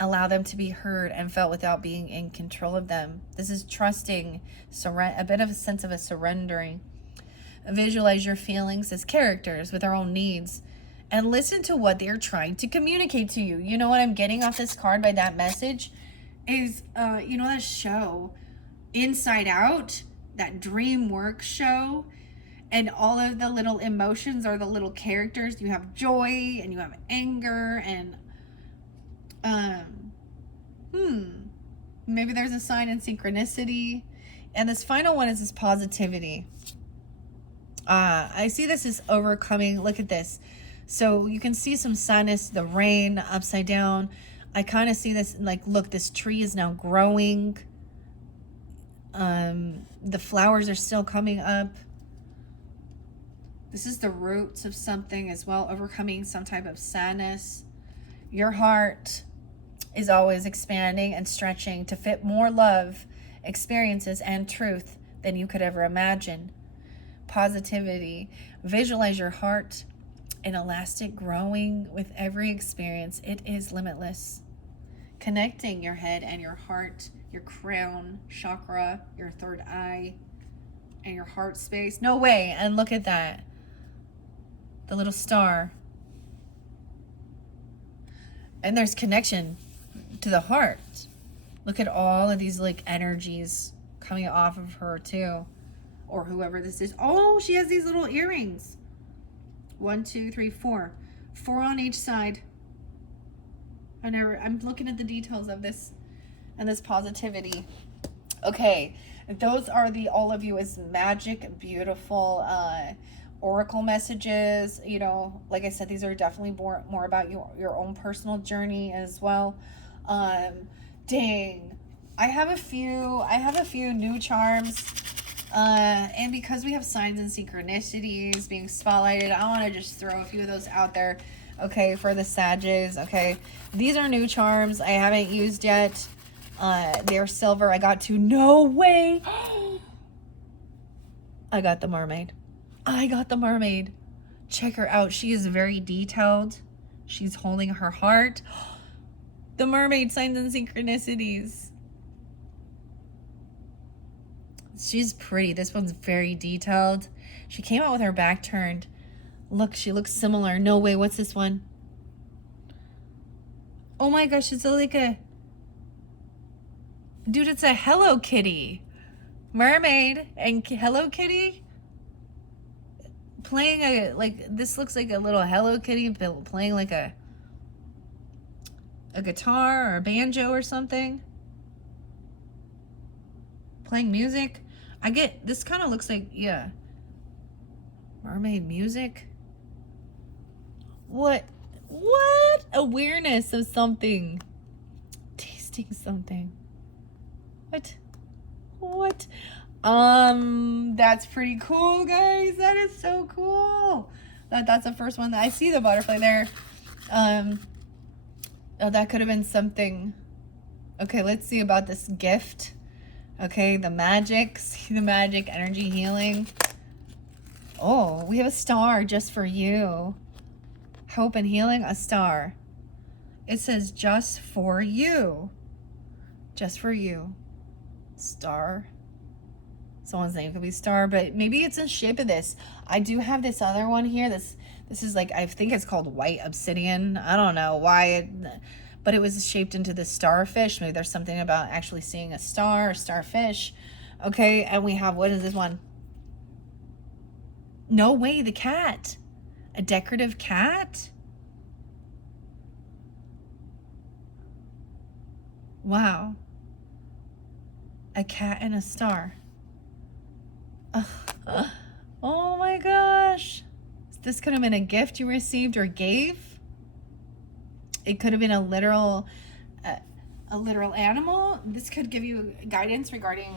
Allow them to be heard and felt without being in control of them. This is trusting, a bit of a sense of a surrendering. Visualize your feelings as characters with their own needs and listen to what they're trying to communicate to you. You know what I'm getting off this card by that message is, you know, that show Inside Out, that DreamWorks show, and all of the little emotions are the little characters. You have joy and you have anger and maybe there's a sign in synchronicity. And this final one is this positivity. I see this as overcoming. Look at this. So you can see some sadness, the rain upside down. I kind of see this, like, look, this tree is now growing. The flowers are still coming up. This is the roots of something as well, overcoming some type of sadness. Your heart is always expanding and stretching to fit more love, experiences, and truth than you could ever imagine. Positivity. Visualize your heart an elastic growing with every experience. It is limitless. Connecting your head and your heart, your crown chakra, your third eye, and your heart space. No way. And look at that. The little star. And there's connection to the heart. Look at all of these like energies coming off of her too. Or whoever this is. Oh, she has these little earrings. 1, 2, 3, 4. 4 on each side. I'm looking at the details of this and this positivity. Okay, those are all of you as magic, beautiful oracle messages. You know, like I said, these are definitely more about your own personal journey as well. Dang, I have a few new charms. And because we have signs and synchronicities being spotlighted, I want to just throw a few of those out there, okay, for the Sages, okay? These are new charms I haven't used yet. They're silver. I got to, no way! I got the mermaid. Check her out. She is very detailed. She's holding her heart. The mermaid signs and synchronicities. She's pretty. This one's very detailed. She came out with her back turned. Look, she looks similar. No way. What's this one? Oh my gosh, it's like a... Dude, it's a Hello Kitty. Mermaid and Hello Kitty. Playing a... Like, this looks like a little Hello Kitty playing like a guitar or a banjo or something. Playing music. This kind of looks like, yeah, mermaid music. What awareness of something, tasting something. What that's pretty cool, guys. That is so cool. That's the first one that I see. The butterfly there. Oh, that could have been something. Okay, let's see about this gift. Okay, the magic. See the magic, energy healing. Oh, we have a star just for you. Hope and healing, a star. It says just for you. Just for you. Star. Someone's name could be star, but maybe it's in shape of this. I do have this other one here. This is like, I think it's called white obsidian. I don't know why but it was shaped into the starfish. Maybe there's something about actually seeing a star or starfish. Okay, and we have, what is this one? No way, the cat. A decorative cat? Wow. A cat and a star. Oh my gosh. This could have been a gift you received or gave. It could have been a literal animal. This could give you guidance regarding,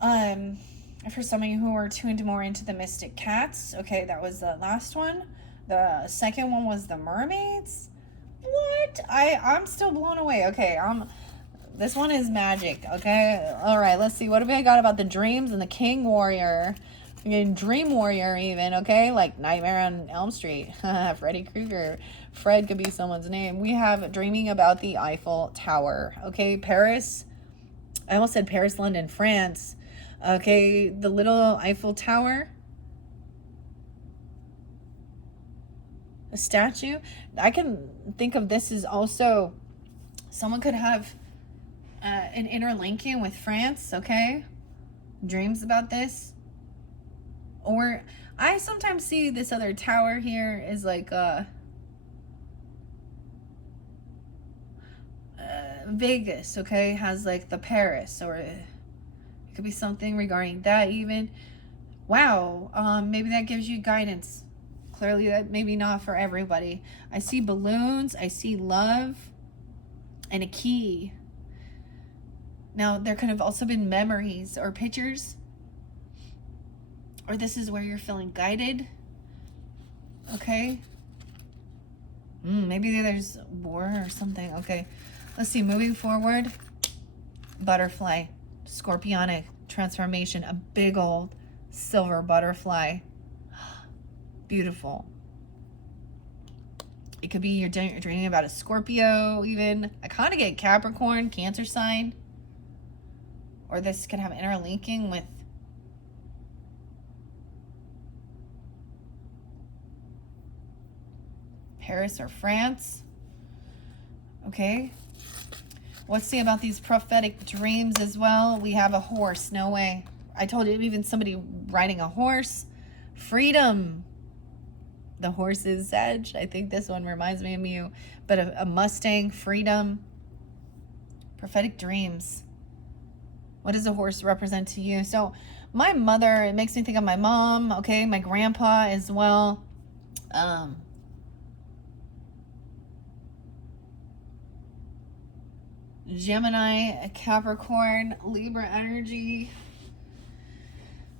for some of you who are tuned more into the mystic cats. Okay, that was the last one. The second one was the mermaids. What? I'm still blown away. Okay, this one is magic. Okay, all right. Let's see. What have I got about the dreams and the king warrior? Dream warrior even, okay? Like Nightmare on Elm Street. Freddy Krueger. Fred could be someone's name. We have dreaming about the Eiffel Tower. Okay, Paris. I almost said Paris, London, France. Okay, the little Eiffel Tower. A statue. I can think of this as also, someone could have an interlinking with France, okay? Dreams about this. Or I sometimes see this other tower here is like Vegas, okay? Has like the Paris, or it could be something regarding that even. Wow, maybe that gives you guidance. Clearly that maybe not for everybody. I see balloons, I see love. and a key. Now, there could have also been memories or pictures, or this is where you're feeling guided. Okay. Maybe there's war or something. Okay. Let's see. Moving forward. Butterfly. Scorpionic transformation. A big old silver butterfly. Beautiful. It could be you're dreaming about a Scorpio even. I kind of get Capricorn, Cancer sign. Or this could have interlinking with Paris or France. Okay. Let's see about these prophetic dreams as well. We have a horse. No way. I told you, even somebody riding a horse. Freedom. The horse is Sag. I think this one reminds me of you. But a Mustang, freedom. Prophetic dreams. What does a horse represent to you? So my mother, it makes me think of my mom. Okay. My grandpa as well. Gemini, Capricorn, Libra energy.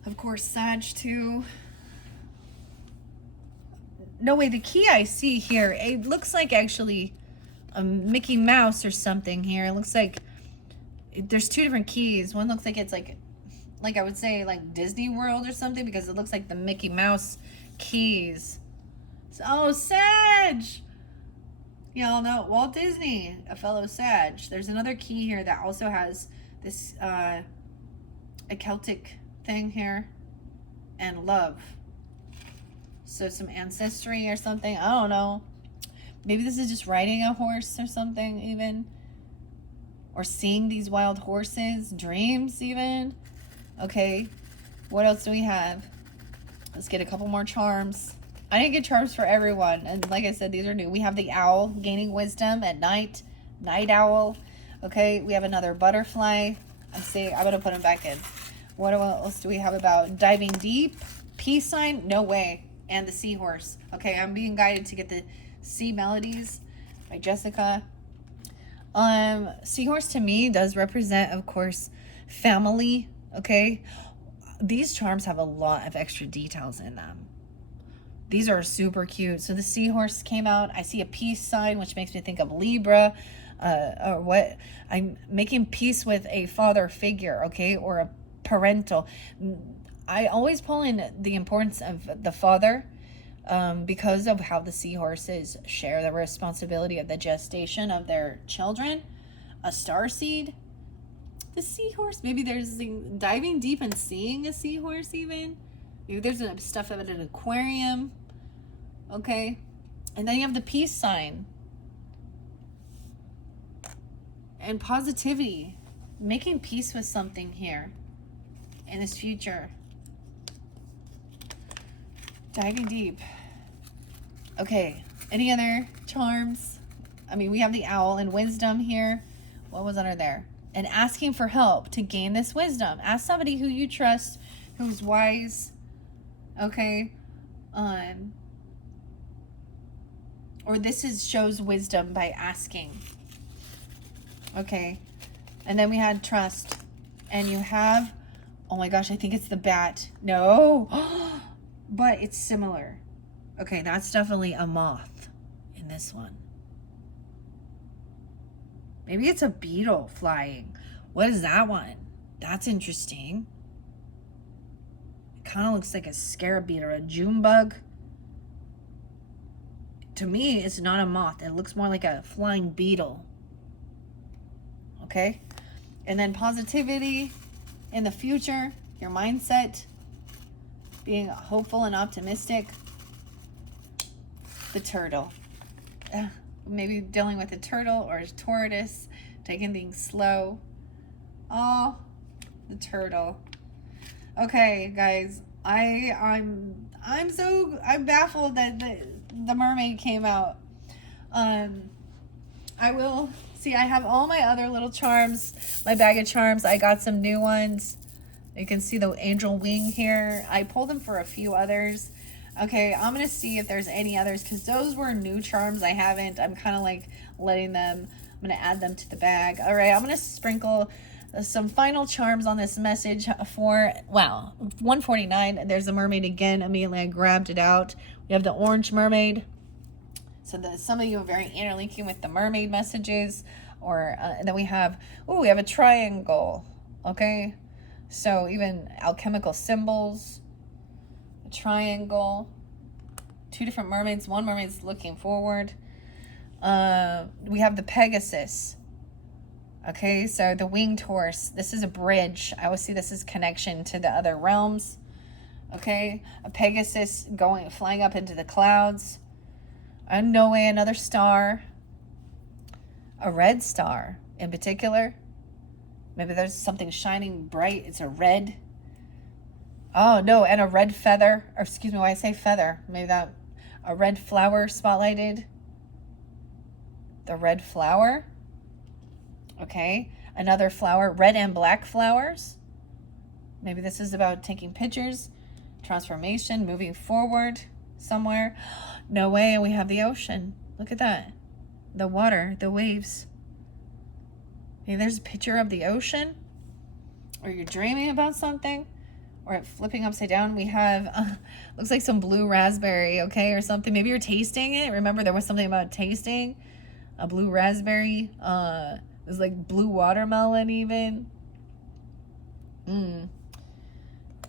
Of course, Sag too. No way, the key I see here, it looks like actually a Mickey Mouse or something here. It looks like there's two different keys. One looks like it's like I would say like Disney World or something, because it looks like the Mickey Mouse keys. So, oh, Sag! Y'all know Walt Disney, a fellow Sag. There's another key here that also has this a Celtic thing here, and love. So some ancestry or something. I don't know. Maybe this is just riding a horse or something even. Or seeing these wild horses. Dreams even. Okay. What else do we have? Let's get a couple more charms. I didn't get charms for everyone. And like I said, these are new. We have the owl gaining wisdom at night. Night owl. Okay. We have another butterfly. I'm going to put them back in. What else do we have about diving deep? Peace sign? No way. And the seahorse. Okay, I'm being guided to get the Sea Melodies by Jessica. Seahorse to me does represent, of course, family. Okay, these charms have a lot of extra details in them. These are super cute. So the seahorse came out. I see a peace sign, which makes me think of Libra. Or what? I'm making peace with a father figure, okay, or a parental. I always pull in the importance of the father because of how the seahorses share the responsibility of the gestation of their children. A starseed. The seahorse. Maybe there's diving deep and seeing a seahorse even. Maybe there's stuff at an aquarium. Okay. And then you have the peace sign. And positivity. Making peace with something here in this future. Diving deep. Okay. Any other charms? I mean, we have the owl and wisdom here. What was under there? And asking for help to gain this wisdom. Ask somebody who you trust, who's wise. Okay. Or this shows wisdom by asking. Okay. And then we had trust. And you have, oh my gosh, I think it's the bat. No. But it's similar. Okay, that's definitely a moth in this one. Maybe it's a beetle flying. What is that one? That's interesting. It kind of looks like a scarab beetle or a June bug. To me, it's not a moth. It looks more like a flying beetle. Okay? And then positivity in the future, your mindset, being hopeful and optimistic. The turtle. Maybe dealing with a turtle or a tortoise, taking things slow. Oh, the turtle. Okay, guys, I'm baffled that the mermaid came out. I will see. I have all my other little charms, my bag of charms. I got some new ones. You can see the angel wing here. I pulled them for a few others. Okay, I'm going to see if there's any others because those were new charms. I'm kind of like letting them I'm going to add them to the bag. All right, I'm going to sprinkle some final charms on this message for, wow, 149. There's the mermaid again. Immediately I grabbed it out. We have the orange mermaid. So some of you are very interlinking with the mermaid messages. Or and then we have a triangle. Okay, so even alchemical symbols, a triangle, two different mermaids. One mermaid's looking forward. We have the Pegasus. Okay, so the winged horse. This is a bridge. I always see this as connection to the other realms. Okay, a Pegasus flying up into the clouds. No way, another star. A red star in particular. Maybe there's something shining bright. It's a red. Oh no, and a red feather. Or excuse me, why I say feather. Maybe that a red flower spotlighted. The red flower. Okay, another flower, red and black flowers. Maybe this is about taking pictures, transformation, moving forward somewhere. No way, and we have the ocean. Look at that. The water, the waves. Okay, there's a picture of the ocean. Or you're dreaming about something. Or flipping upside down. We have, looks like some blue raspberry, okay, or something. Maybe you're tasting it. Remember there was something about tasting. A blue raspberry. It was like blue watermelon even.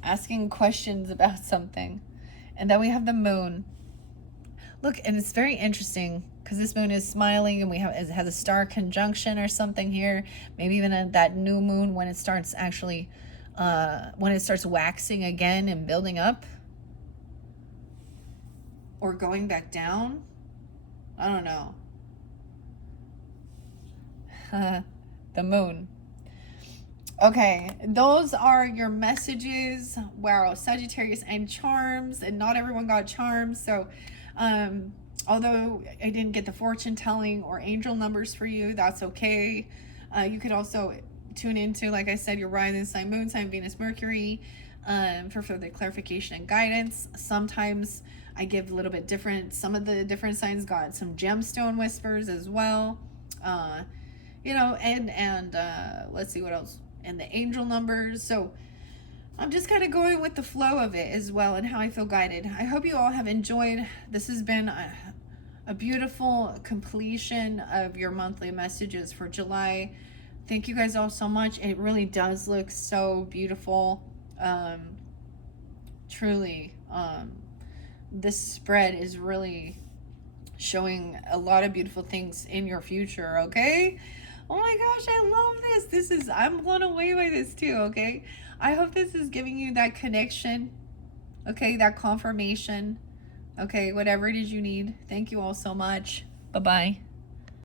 Asking questions about something. And then we have the moon. Look, and it's very interesting because this moon is smiling and it has a star conjunction or something here. Maybe even that new moon when it starts actually, when it starts waxing again and building up. Or going back down. I don't know. The moon. Okay, those are your messages. Wow, Sagittarius and charms, and not everyone got charms. So, although I didn't get the fortune telling or angel numbers for you, that's okay. You could also tune into, like I said, your rising sign, moon sign, Venus, Mercury, for further clarification and guidance. Sometimes I give a little bit different. Some of the different signs got some gemstone whispers as well. You know, and let's see what else. And the angel numbers. So I'm just kind of going with the flow of it as well and how I feel guided. I hope you all have enjoyed. This has been a beautiful completion of your monthly messages for July. Thank you guys all so much. It really does look so beautiful. Truly, this spread is really showing a lot of beautiful things in your future, okay? Oh my gosh, I love this. I'm blown away by this too, okay? I hope this is giving you that connection, okay? That confirmation, okay? Whatever it is you need. Thank you all so much. Bye-bye.